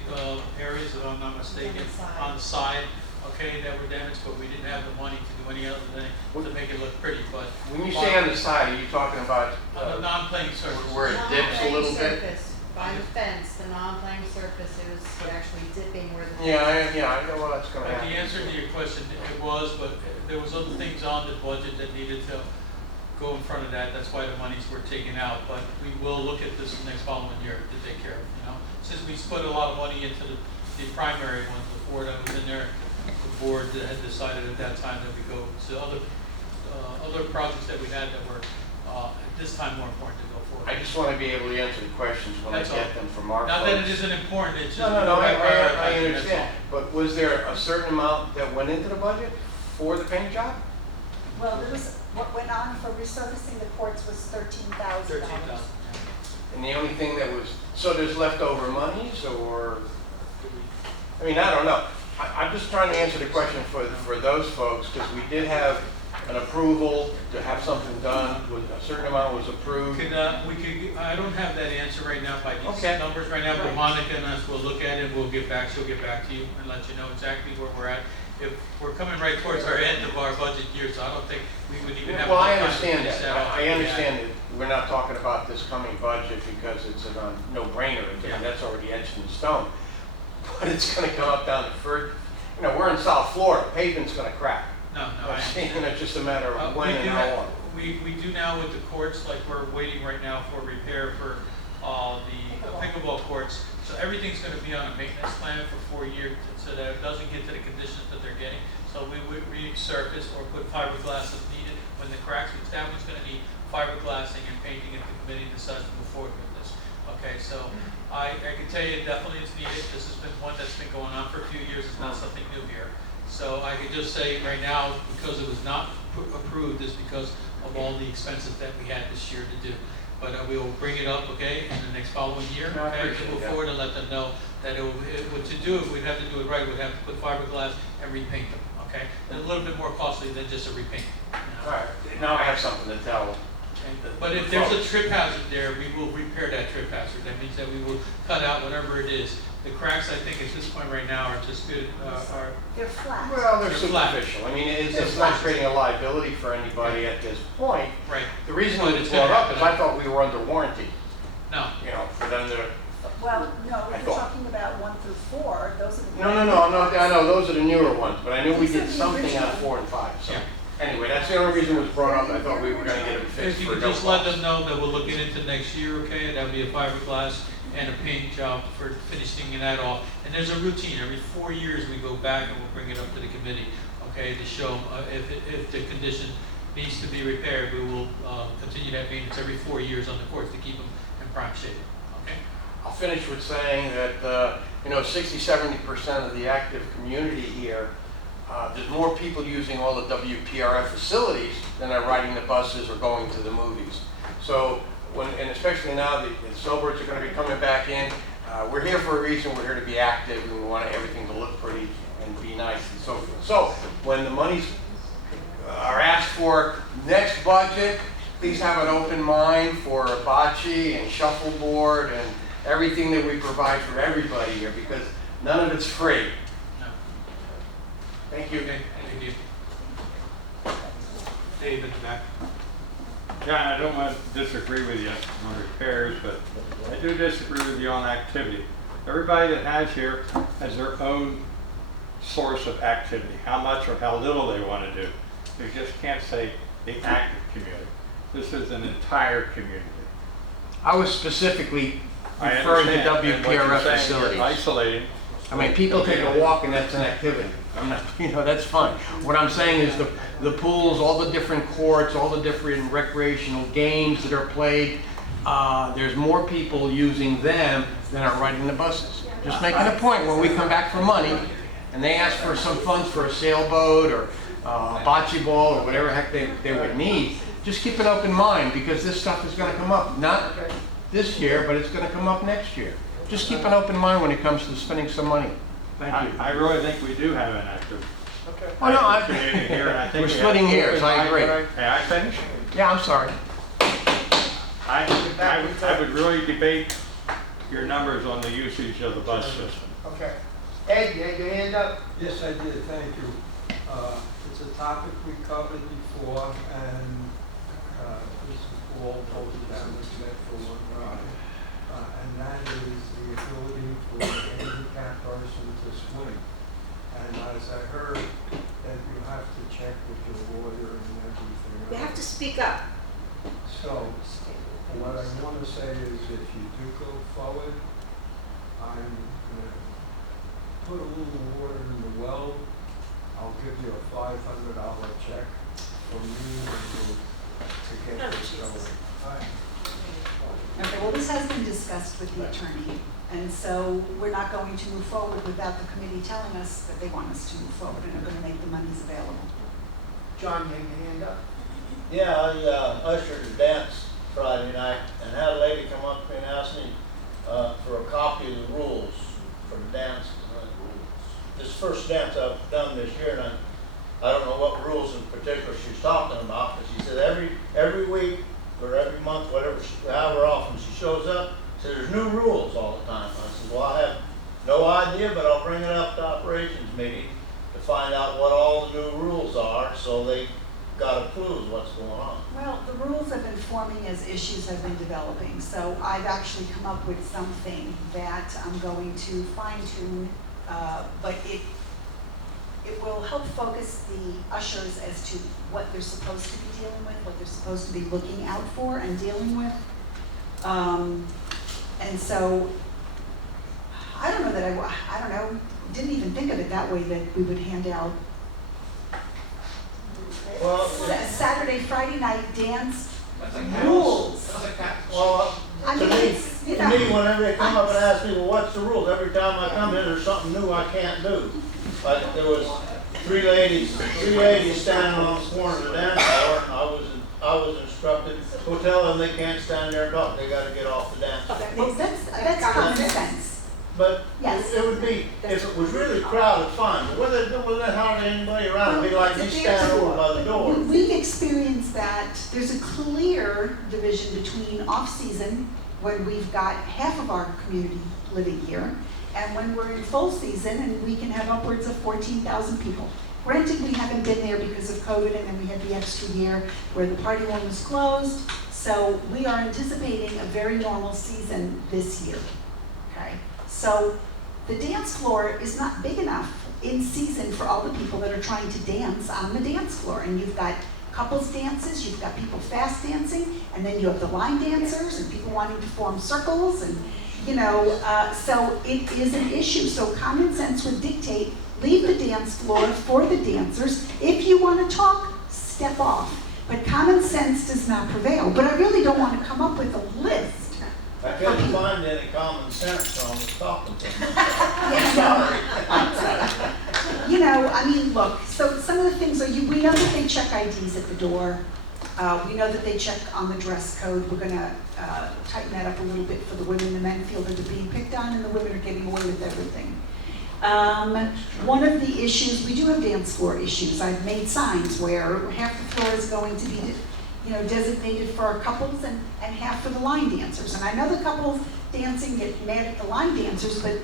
areas, if I'm not mistaken, on the side, okay, that were damaged, but we didn't have the money to do any other thing to make it look pretty. But When you say on the side, are you talking about on the non-playing surface, where it dips a little bit? By the fence, the non-playing surface, it was actually dipping where the. Yeah, I know what's going to But happen. the answer to your question, it was, but there was other things on the budget that needed to go in front of that. That's why the monies were taken out. But we will look at this next following year to take care of, you know. Since we put a lot of money into the primary ones before that was in there, the board had decided at that time that we go to other projects that we had that were at this time more important to go forward. I just want to be able to answer the questions when That's I get all. them from our Not folks. that it isn't important, it's just. No, I prioritizing, that's understand. But was there a certain amount that went into the budget for the paint job? Well, there was, what went on for resurfacing the courts was $13,000. 13,000. And the only thing that was, so there's leftover monies, or, I mean, I don't know. I'm just trying to answer the question for those folks, because we did have an approval to have something done, was a certain amount was approved? I don't have that answer right now by these Okay. numbers right now, but Monica and us will look at it, we'll get back, she'll get back to you and let you know exactly where we're at. If we're coming right towards our end of our budget year, so I don't think we would even have. Well, I enough time to understand finish that. off. I understand that we're not talking about this coming budget because it's a no-brainer. Yeah. That's already etched in stone. But it's gonna come up down the first, we're in South Florida, pavement's gonna crack. No, I understand. It's just a matter of when We and do how have- long. We do now with the courts, like we're waiting right now for repair for the pickleball courts. So everything's gonna be on a maintenance plan for 4 years, so that it doesn't get to the conditions that they're getting. So we would resurface or put fiberglass if needed when the cracks, which that one's gonna need fiberglassing and painting if the committee decides to move forward with this. Okay, so I can tell you definitely it's needed. This has been one that's been going on for a few years. It's not something new here. So I could just say right now, because it was not approved, is because of all the expenses that we had this year to do. But we will bring it up, okay, in the next following year, No, I okay, to appreciate move that. forward and let them know that to do it, we'd have to do it right. We'd have to put fiberglass and repaint them, okay? And a little bit more costly than just a repaint. You know? All right, now I have something to tell. But if there's a trip hazard there, we will repair that trip hazard. That means that we will cut out whatever it is. The cracks, I think, at this point right now are just good, They're flat. Well, they're They're flat. superficial. I mean, it's not creating a liability for anybody at this point. right. The reason But it was it's gonna brought up is happen. I thought we were under warranty, No, for them to, Well, no, I if thought- you're talking about 1 through 4, those are the. I know, those are the newer ones, but I knew we These are did the something on original. 4 and 5, so. Yeah. Anyway, that's the only reason it was brought up. I thought we were gonna get it fixed if you for could no just let cost. them know that we're looking into next year, okay? That would be a fiberglass and a paint job for finishing that off. And there's a routine. Every 4 years, we go back and we'll bring it up to the committee, okay, to show them if the condition needs to be repaired. We will continue that maintenance every 4 years on the courts to keep them in prime shape, okay? I'll finish with saying that, 60-70% of the active community here, there's more people using all the WPRF facilities than are riding the buses or going to the movies. So, and especially now, the snowbirds are going to be coming back in. We're here for a reason. We're here to be active, and we want everything to look pretty and be nice and so forth. So, when the monies are asked for next budget, please have an open mind for bocce and shuffleboard and everything that we provide for everybody here, because none of it's free. No. Thank you. Okay, thank you. Dave in the back. John, I don't want to disagree with you on repairs, but I do disagree with you on activity. Everybody that has here has their own source of activity, how much or how little they want to do. You just can't say the active community. This is an entire community. I was specifically I referring to understand, and what you're WPRF saying, facilities. you're isolating. I mean, people take a walk and that's an activity. I'm not, that's fine. What I'm saying is the pools, all the different courts, all the different recreational games that are played, there's more people using them than are riding the buses. Just making a point, when we come back for money and they ask for some funds for a sailboat or bocce ball or whatever heck they would need, just keep an open mind, because this stuff is gonna come up. Not this year, but it's gonna come up next year. Just keep an open mind when it comes to spending some money. Thank you. I really think we do have an active Oh, no, community here, and I think we're we have splitting hairs, open I mind. agree. May I finish? Yeah, I'm sorry. I would really debate your numbers on the usage of the bus system. Okay. Ed, you had your hand up? Yes, I did, thank you. It's a topic we covered before, and this is Paul, told you that was meant for one ride. And that is the ability for a handicapped person to swim. And as I heard, that you have to check with your lawyer and everything. You have to speak up. So, what I want to say is, if you do go forward, I'm going to put a little water in the well. I'll give you a $500 check from you to get this going. Okay, well, this has been discussed with the attorney, and so we're not going to move forward without the committee telling us that they want us to move forward and are going to make the monies available. John, you had your hand up? Yeah, I ushered a dance Friday night and had a lady come up to me and ask me for a copy of the rules for the dance. This first dance I've done this year, and I don't know what rules in particular she's talking about, but she said every week or every month, however often she shows up, she said there's new rules all the time. I said, well, I have no idea, but I'll bring it up to operations meeting to find out what all the new rules are, so they got a clue of what's going on. Well, the rules have been forming as issues have been developing, so I've actually come up with something that I'm going to fine tune, but it will help focus the ushers as to what they're supposed to be dealing with, what they're supposed to be looking out for and dealing with. And so, I don't know that I don't know, didn't even think of it that way, that we would hand out Well, Saturday, Friday night dance That's like rules. That's like that. well, I to mean, me, it's, you to know. me, whenever they come up and ask me, well, what's the rules? Every time I come in, there's something new I can't do. Like, there was three ladies standing on the corner of the dance floor, and I was instructed, go tell them they can't stand there and talk, they gotta get off the dance floor. Well, that's common sense. But Yes. it would be, if it was really crowded, fine, but whether there hardly anybody around, it'd be like me standing over by the door. We've experienced that there's a clear division between off-season, when we've got half of our community living here, and when we're in full season and we can have upwards of 14,000 people. Granted, we haven't been there because of COVID, and then we had the extra year where the party room was closed, so we are anticipating a very normal season this year, okay? So the dance floor is not big enough in season for all the people that are trying to dance on the dance floor. And you've got couples dances, you've got people fast dancing, and then you have the line dancers and people wanting to form circles, and you know, so it is an issue. So common sense would dictate, leave the dance floor for the dancers. If you want to talk, step off. But common sense does not prevail. But I really don't want to come up with a list. I couldn't find any common sense, so I was talking to them. You know, I mean, look, so some of the things are, we know that they check IDs at the door. We know that they check on the dress code. We're gonna tighten that up a little bit for the women. The men feel that they're being picked on and the women are getting away with everything. One of the issues, we do have dance floor issues. I've made signs where half the floor is going to be, you know, designated for our couples and half for the line dancers. And I know the couples dancing get mad at the line dancers, but,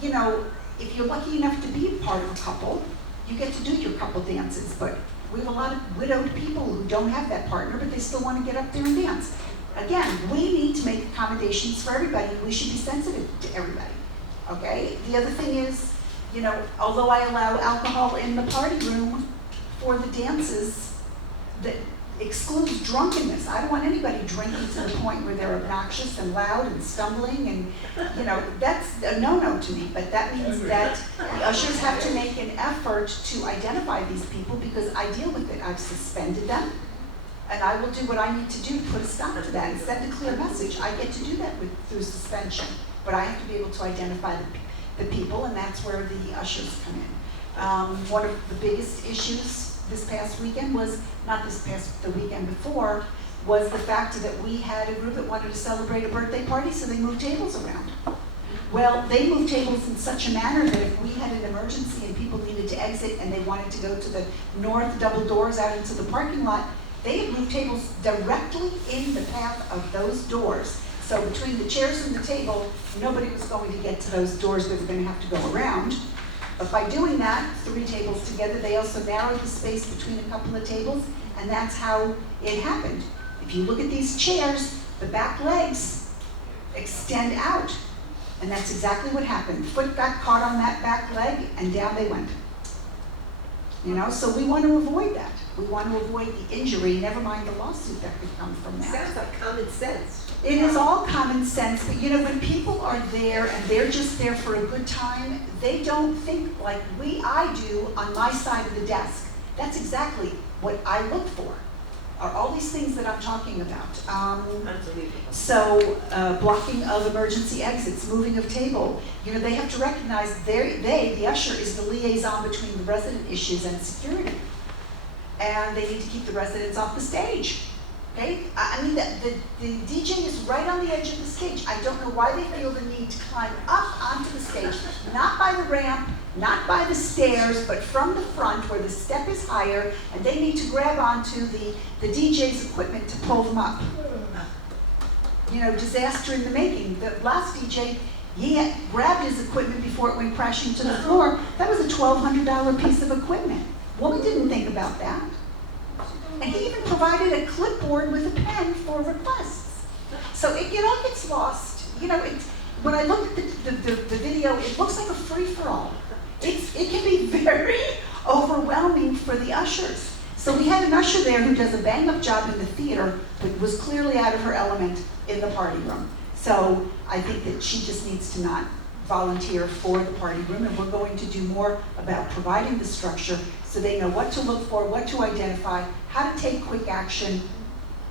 you know, if you're lucky enough to be a part of a couple, you get to do your couple dances. But we have a lot of widowed people who don't have that partner, but they still want to get up there and dance. Again, we need to make accommodations for everybody. We should be sensitive to everybody, okay? The other thing is, you know, although I allow alcohol in the party room for the dances, that excludes drunkenness. I don't want anybody drinking to the point where they're obnoxious and loud and stumbling, and, you know, that's a no-no to me. But that means that the ushers have to make an effort to identify these people, because I deal with it. I've suspended them, and I will do what I need to do to put a stop to that and send a clear message. I get to do that through suspension, but I have to be able to identify the people, and that's where the ushers come in. One of the biggest issues this past weekend was, not this past, the weekend before, was the fact that we had a group that wanted to celebrate a birthday party, so they moved tables around. Well, they moved tables in such a manner that if we had an emergency and people needed to exit and they wanted to go to the north double doors out into the parking lot, they had moved tables directly in the path of those doors. So between the chairs and the table, nobody was going to get to those doors. They were going to have to go around. But by doing that, 3 tables together, they also narrowed the space between a couple of tables, and that's how it happened. If you look at these chairs, the back legs extend out, and that's exactly what happened. Foot got caught on that back leg, and down they went. You know, so we want to avoid that. We want to avoid the injury, never mind the lawsuit that could come from that. Sounds like common sense. It is all common sense, but you know, when people are there and they're just there for a good time, they don't think like I do on my side of the desk. That's exactly what I look for, are all these things that I'm talking about. Unbelievable. So blocking of emergency exits, moving of table, you know, they have to recognize the usher is the liaison between the resident issues and security. And they need to keep the residents off the stage. Okay? I mean, the DJ is right on the edge of the stage. I don't know why they feel the need to climb up onto the stage, not by the ramp, not by the stairs, but from the front where the step is higher, and they need to grab onto the DJ's equipment to pull them up. You know, disaster in the making. The last DJ, he had grabbed his equipment before it went crashing to the floor. That was a $1,200 piece of equipment. Woman didn't think about that. And he even provided a clipboard with a pen for requests. So it all gets lost. You know, when I look at the video, it looks like a free-for-all. It can be very overwhelming for the ushers. So we had an usher there who does a bang-up job in the theater, but was clearly out of her element in the party room. So I think that she just needs to not volunteer for the party room, and we're going to do more about providing the structure so they know what to look for, what to identify, how to take quick action.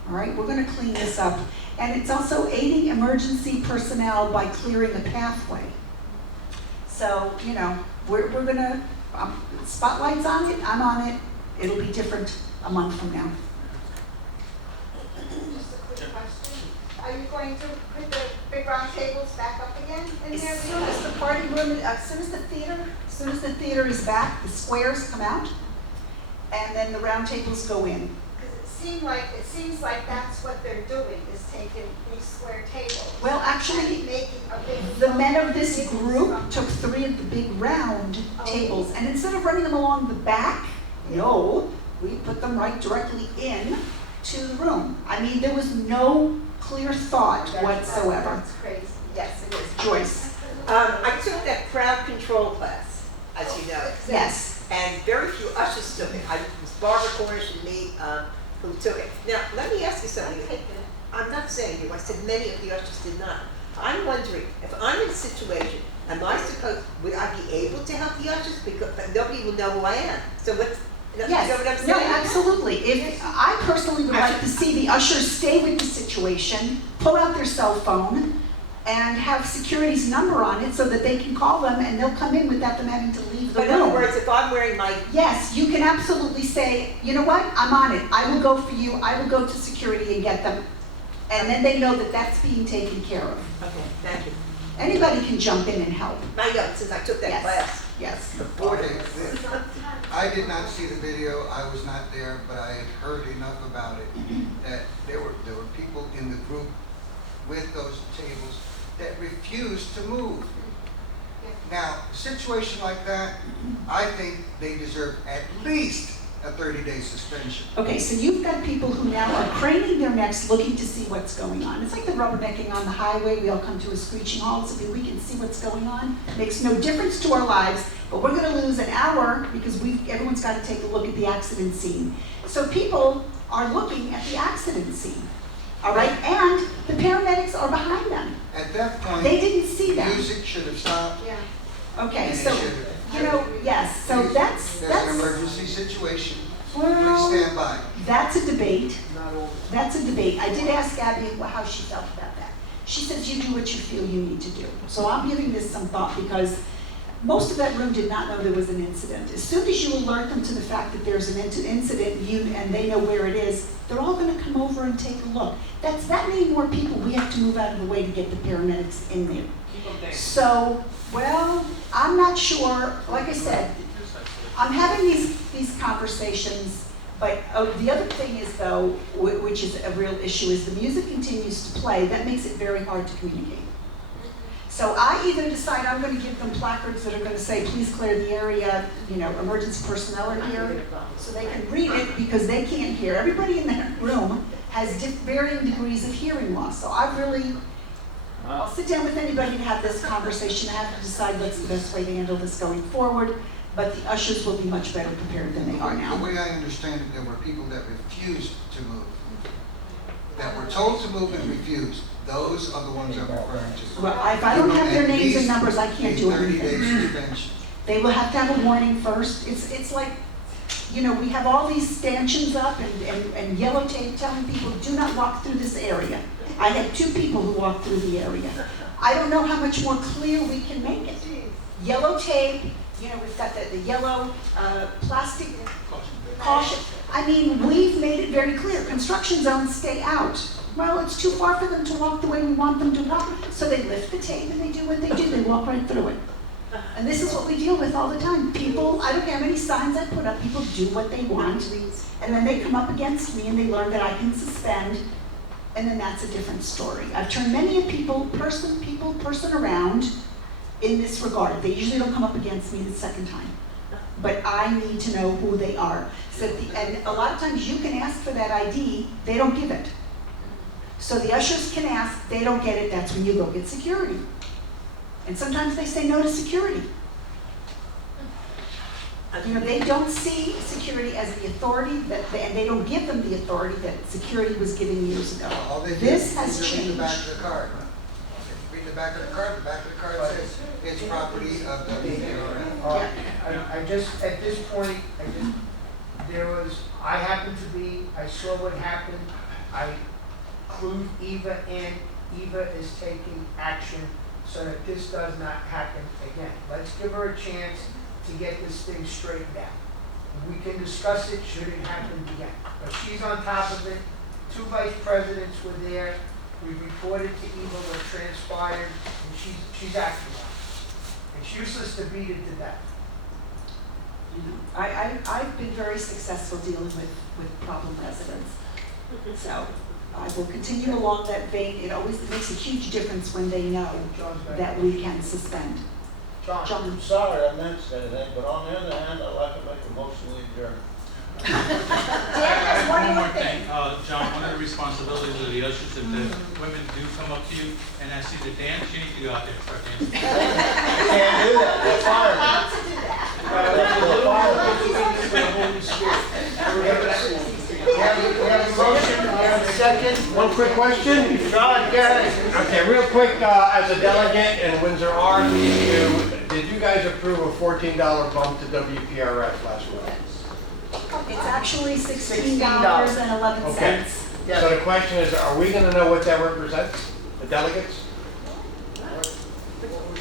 All right, we're going to clean this up. And it's also aiding emergency personnel by clearing a pathway. So, you know, we're going to, spotlight's on it, I'm on it. It'll be different a month from now. Just a quick question. Are you going to put the big round tables back up again in As there? soon as the party room, as soon as the theater is back, the squares come out, and then the round tables go in. Because it seems like that's what they're doing, is taking these square tables. Well, actually, and making a big. the men of this group took 3 of the big round tables, and instead of running them along the back, no, we put them right directly in to the room. I mean, there was no clear thought whatsoever. That's crazy. Yes, it is. Joyce. I took that crowd control class, as you know. Yes. And very few ushers took it. It was Barbara Cornish and me who took it. Now, let me ask you something. I'm not saying you, I said many of the ushers did not. I'm wondering, if I'm in a situation, would I be able to help the ushers? Because nobody will know who I am. So what's, you know what I'm saying? No, absolutely. I personally would like to see the ushers stay with the situation, pull out their cell phone, and have security's number on it so that they can call them and they'll come in without them having to leave the room. But in other words, if I'm wearing my... Yes, you can absolutely say, you know what, I'm on it. I will go for you. I will go to security and get them. And then they know that that's being taken care of. Okay, thank you. Anybody can jump in and help. I know, since I took that class. Yes. Okay, I did not see the video, I was not there, but I had heard enough about it that there were people in the group with those tables that refused to move. Now, a situation like that, I think they deserve at least a 30-day suspension. Okay, so you've got people who now are craning their necks looking to see what's going on. It's like the rubbernecking on the highway. We all come to a screeching halt so we can see what's going on. Makes no difference to our lives, but we're going to lose an hour because everyone's got to take a look at the accident scene. So people are looking at the accident scene, all right? And the paramedics are behind them. At that point, they didn't see that. Music should have stopped. Yeah. Okay, and so, it should have- you know, yes, so that's an emergency situation. Well, Please stand by. That's a debate. That's a debate. I did ask Abby how she felt about that. She says you do what you feel you need to do. So I'm giving this some thought because most of that room did not know there was an incident. As soon as you alert them to the fact that there's an incident and they know where it is, they're all going to come over and take a look. That's that many more people we have to move out of the way to get the paramedics in there. So, well, I'm not sure. Like I said, I'm having these conversations, but the other thing is, though, which is a real issue, is the music continues to play. That makes it very hard to communicate. So I either decide I'm going to give them placards that are going to say, please clear the area, you know, emergency personnel are here, so they can read it because they can't hear. Everybody in that room has varying degrees of hearing loss. So I'll sit down with anybody to have this conversation. I have to decide what's the best way to handle this going forward. But the ushers will be much better prepared than they are now. The way I understand it, there were people that refused to move, that were told to move and refused. Those are the ones I'm referring to. Well, if I don't have their names and numbers, I can't do anything. 30-day suspension. They will have to have a warning first. It's like, you know, we have all these stanchions up and yellow tape telling people, do not walk through this area. I had 2 people who walked through the area. I don't know how much more clear we can make it. Yellow tape. You know, we've got the yellow plastic caution. I mean, we've made it very clear. Construction zones stay out. Well, it's too far for them to walk the way we want them to walk. So they lift the tape and they do what they do. They walk right through it. And this is what we deal with all the time. People, I don't care how many signs I put up, people do what they want, and then they come up against me and they learn that I can suspend, and then that's a different story. I've turned many a person around in this regard. They usually don't come up against me the second time. But I need to know who they are. So and a lot of times you can ask for that ID, they don't give it. So the ushers can ask, they don't get it, that's when you go get security. And sometimes they say no to security. You know, they don't see security as the authority and they don't give them the authority that security was given years ago. All they do This is has read changed. the back of the card. If you read the back of the card says it's property of WPRF. I just, at this point, I happened to be, I saw what happened, I clued Eva in, Eva is taking action so that this does not happen again. Let's give her a chance to get this thing straightened out. We can discuss it should it happen again. But she's on top of it, 2 vice presidents were there, we reported to Eva what transpired, and she's acting on it. It's useless to beat it to death. You know, I've been very successful dealing with problem residents. So I will continue along that vein. It always makes a huge difference when they know that we can suspend. John. I'm sorry I meant to say that, but on the other hand, I'd like to make a motion to adjourn. One more thing, John, one of the responsibilities of the ushers, if the women do come up to you and ask you to dance, you need to go out there and start dancing. Can't do that, they're fired. How to do that? We have a motion, we have a second. One quick question? John, go ahead. Okay, real quick, as a delegate in Windsor Art, did you guys approve a $14 bump to WPRF last week? It's actually $16.11. Okay. So the question is, are we gonna know what that represents, the delegates?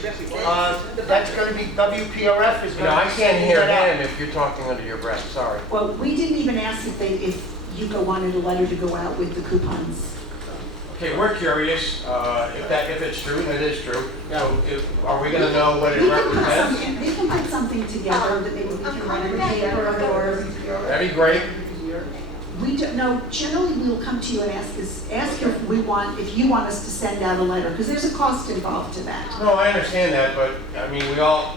That's gonna be, WPRF is You gonna know, I be can't sending hear that out. him if you're talking under your breath, sorry. Well, we didn't even ask if Hugo wanted a letter to go out with the coupons. Okay, we're curious, if it's true, and it is true. So are we gonna know what it We can represents? put something together that maybe we can run in the paper or. That'd be great. We don't know, generally we'll come to you and ask if you want us to send out a letter, because there's a cost involved to that. No, I understand that, but, I mean, we all,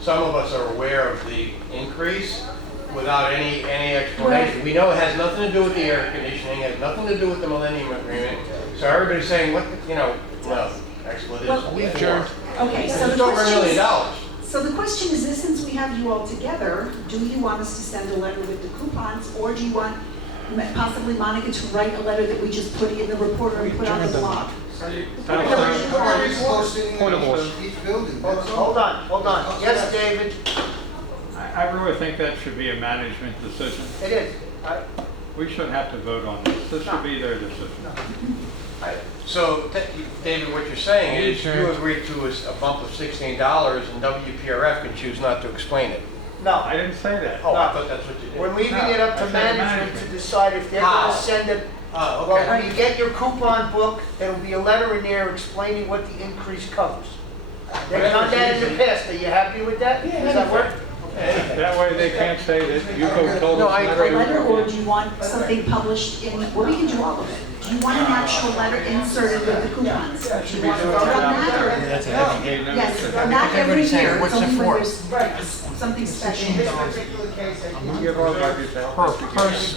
some of us are aware of the increase without any explanation. We know it has nothing to do with the air conditioning, it has nothing to do with the Millennium Agreement. So everybody's saying, well, actually, it is. Okay, so It's the over $1 question million. is, so the question is this, since we have you all together, do you want us to send a letter with the coupons, or do you want possibly Monica to write a letter that we just put in the reporter and put on the blog? Each building. Hold on. Yes, David, I really think that should be a management decision. it is. We shouldn't have to vote on this. This should be their decision. So, David, what you're saying is you agreed to a bump of $16 and WPRF can choose not to explain it. No, I didn't say that. Oh, I thought that's what you did. we're leaving it up to I said management to decide if they're gonna How? send it. Oh, Well, okay. when you get your coupon book, there'll be a letter in there explaining what the increase covers. They've done that in the past, are you happy with that? Does that work? That way they can't say that you told No, us. I not agree to. A letter, or do you want something published in, well, we can do all of it. Do you want an actual letter inserted with the coupons? Do you want to vote on that, or? Yes, not every year, it's only when there's something special. In this particular case, I think. Give our budget out.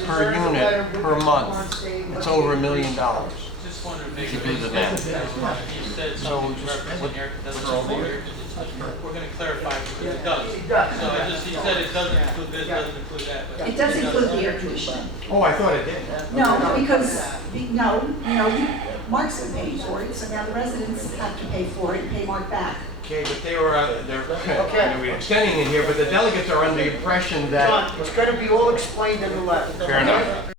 Per unit, per month, it's over $1 million. Just wanted to make To sure do the math. you said something referencing air, doesn't include air conditioning. We're gonna clarify because it does. It does. So he said it doesn't include this, doesn't include that, but. It does include the air conditioning. Oh, I thought it did. No, because, Mark's been paying for it, so now the residents have to pay for it and pay Mark back. Okay, but they were, Okay. we're extending it here, but the delegates are under the impression that. John, it's gonna be all explained in the letter. Fair enough.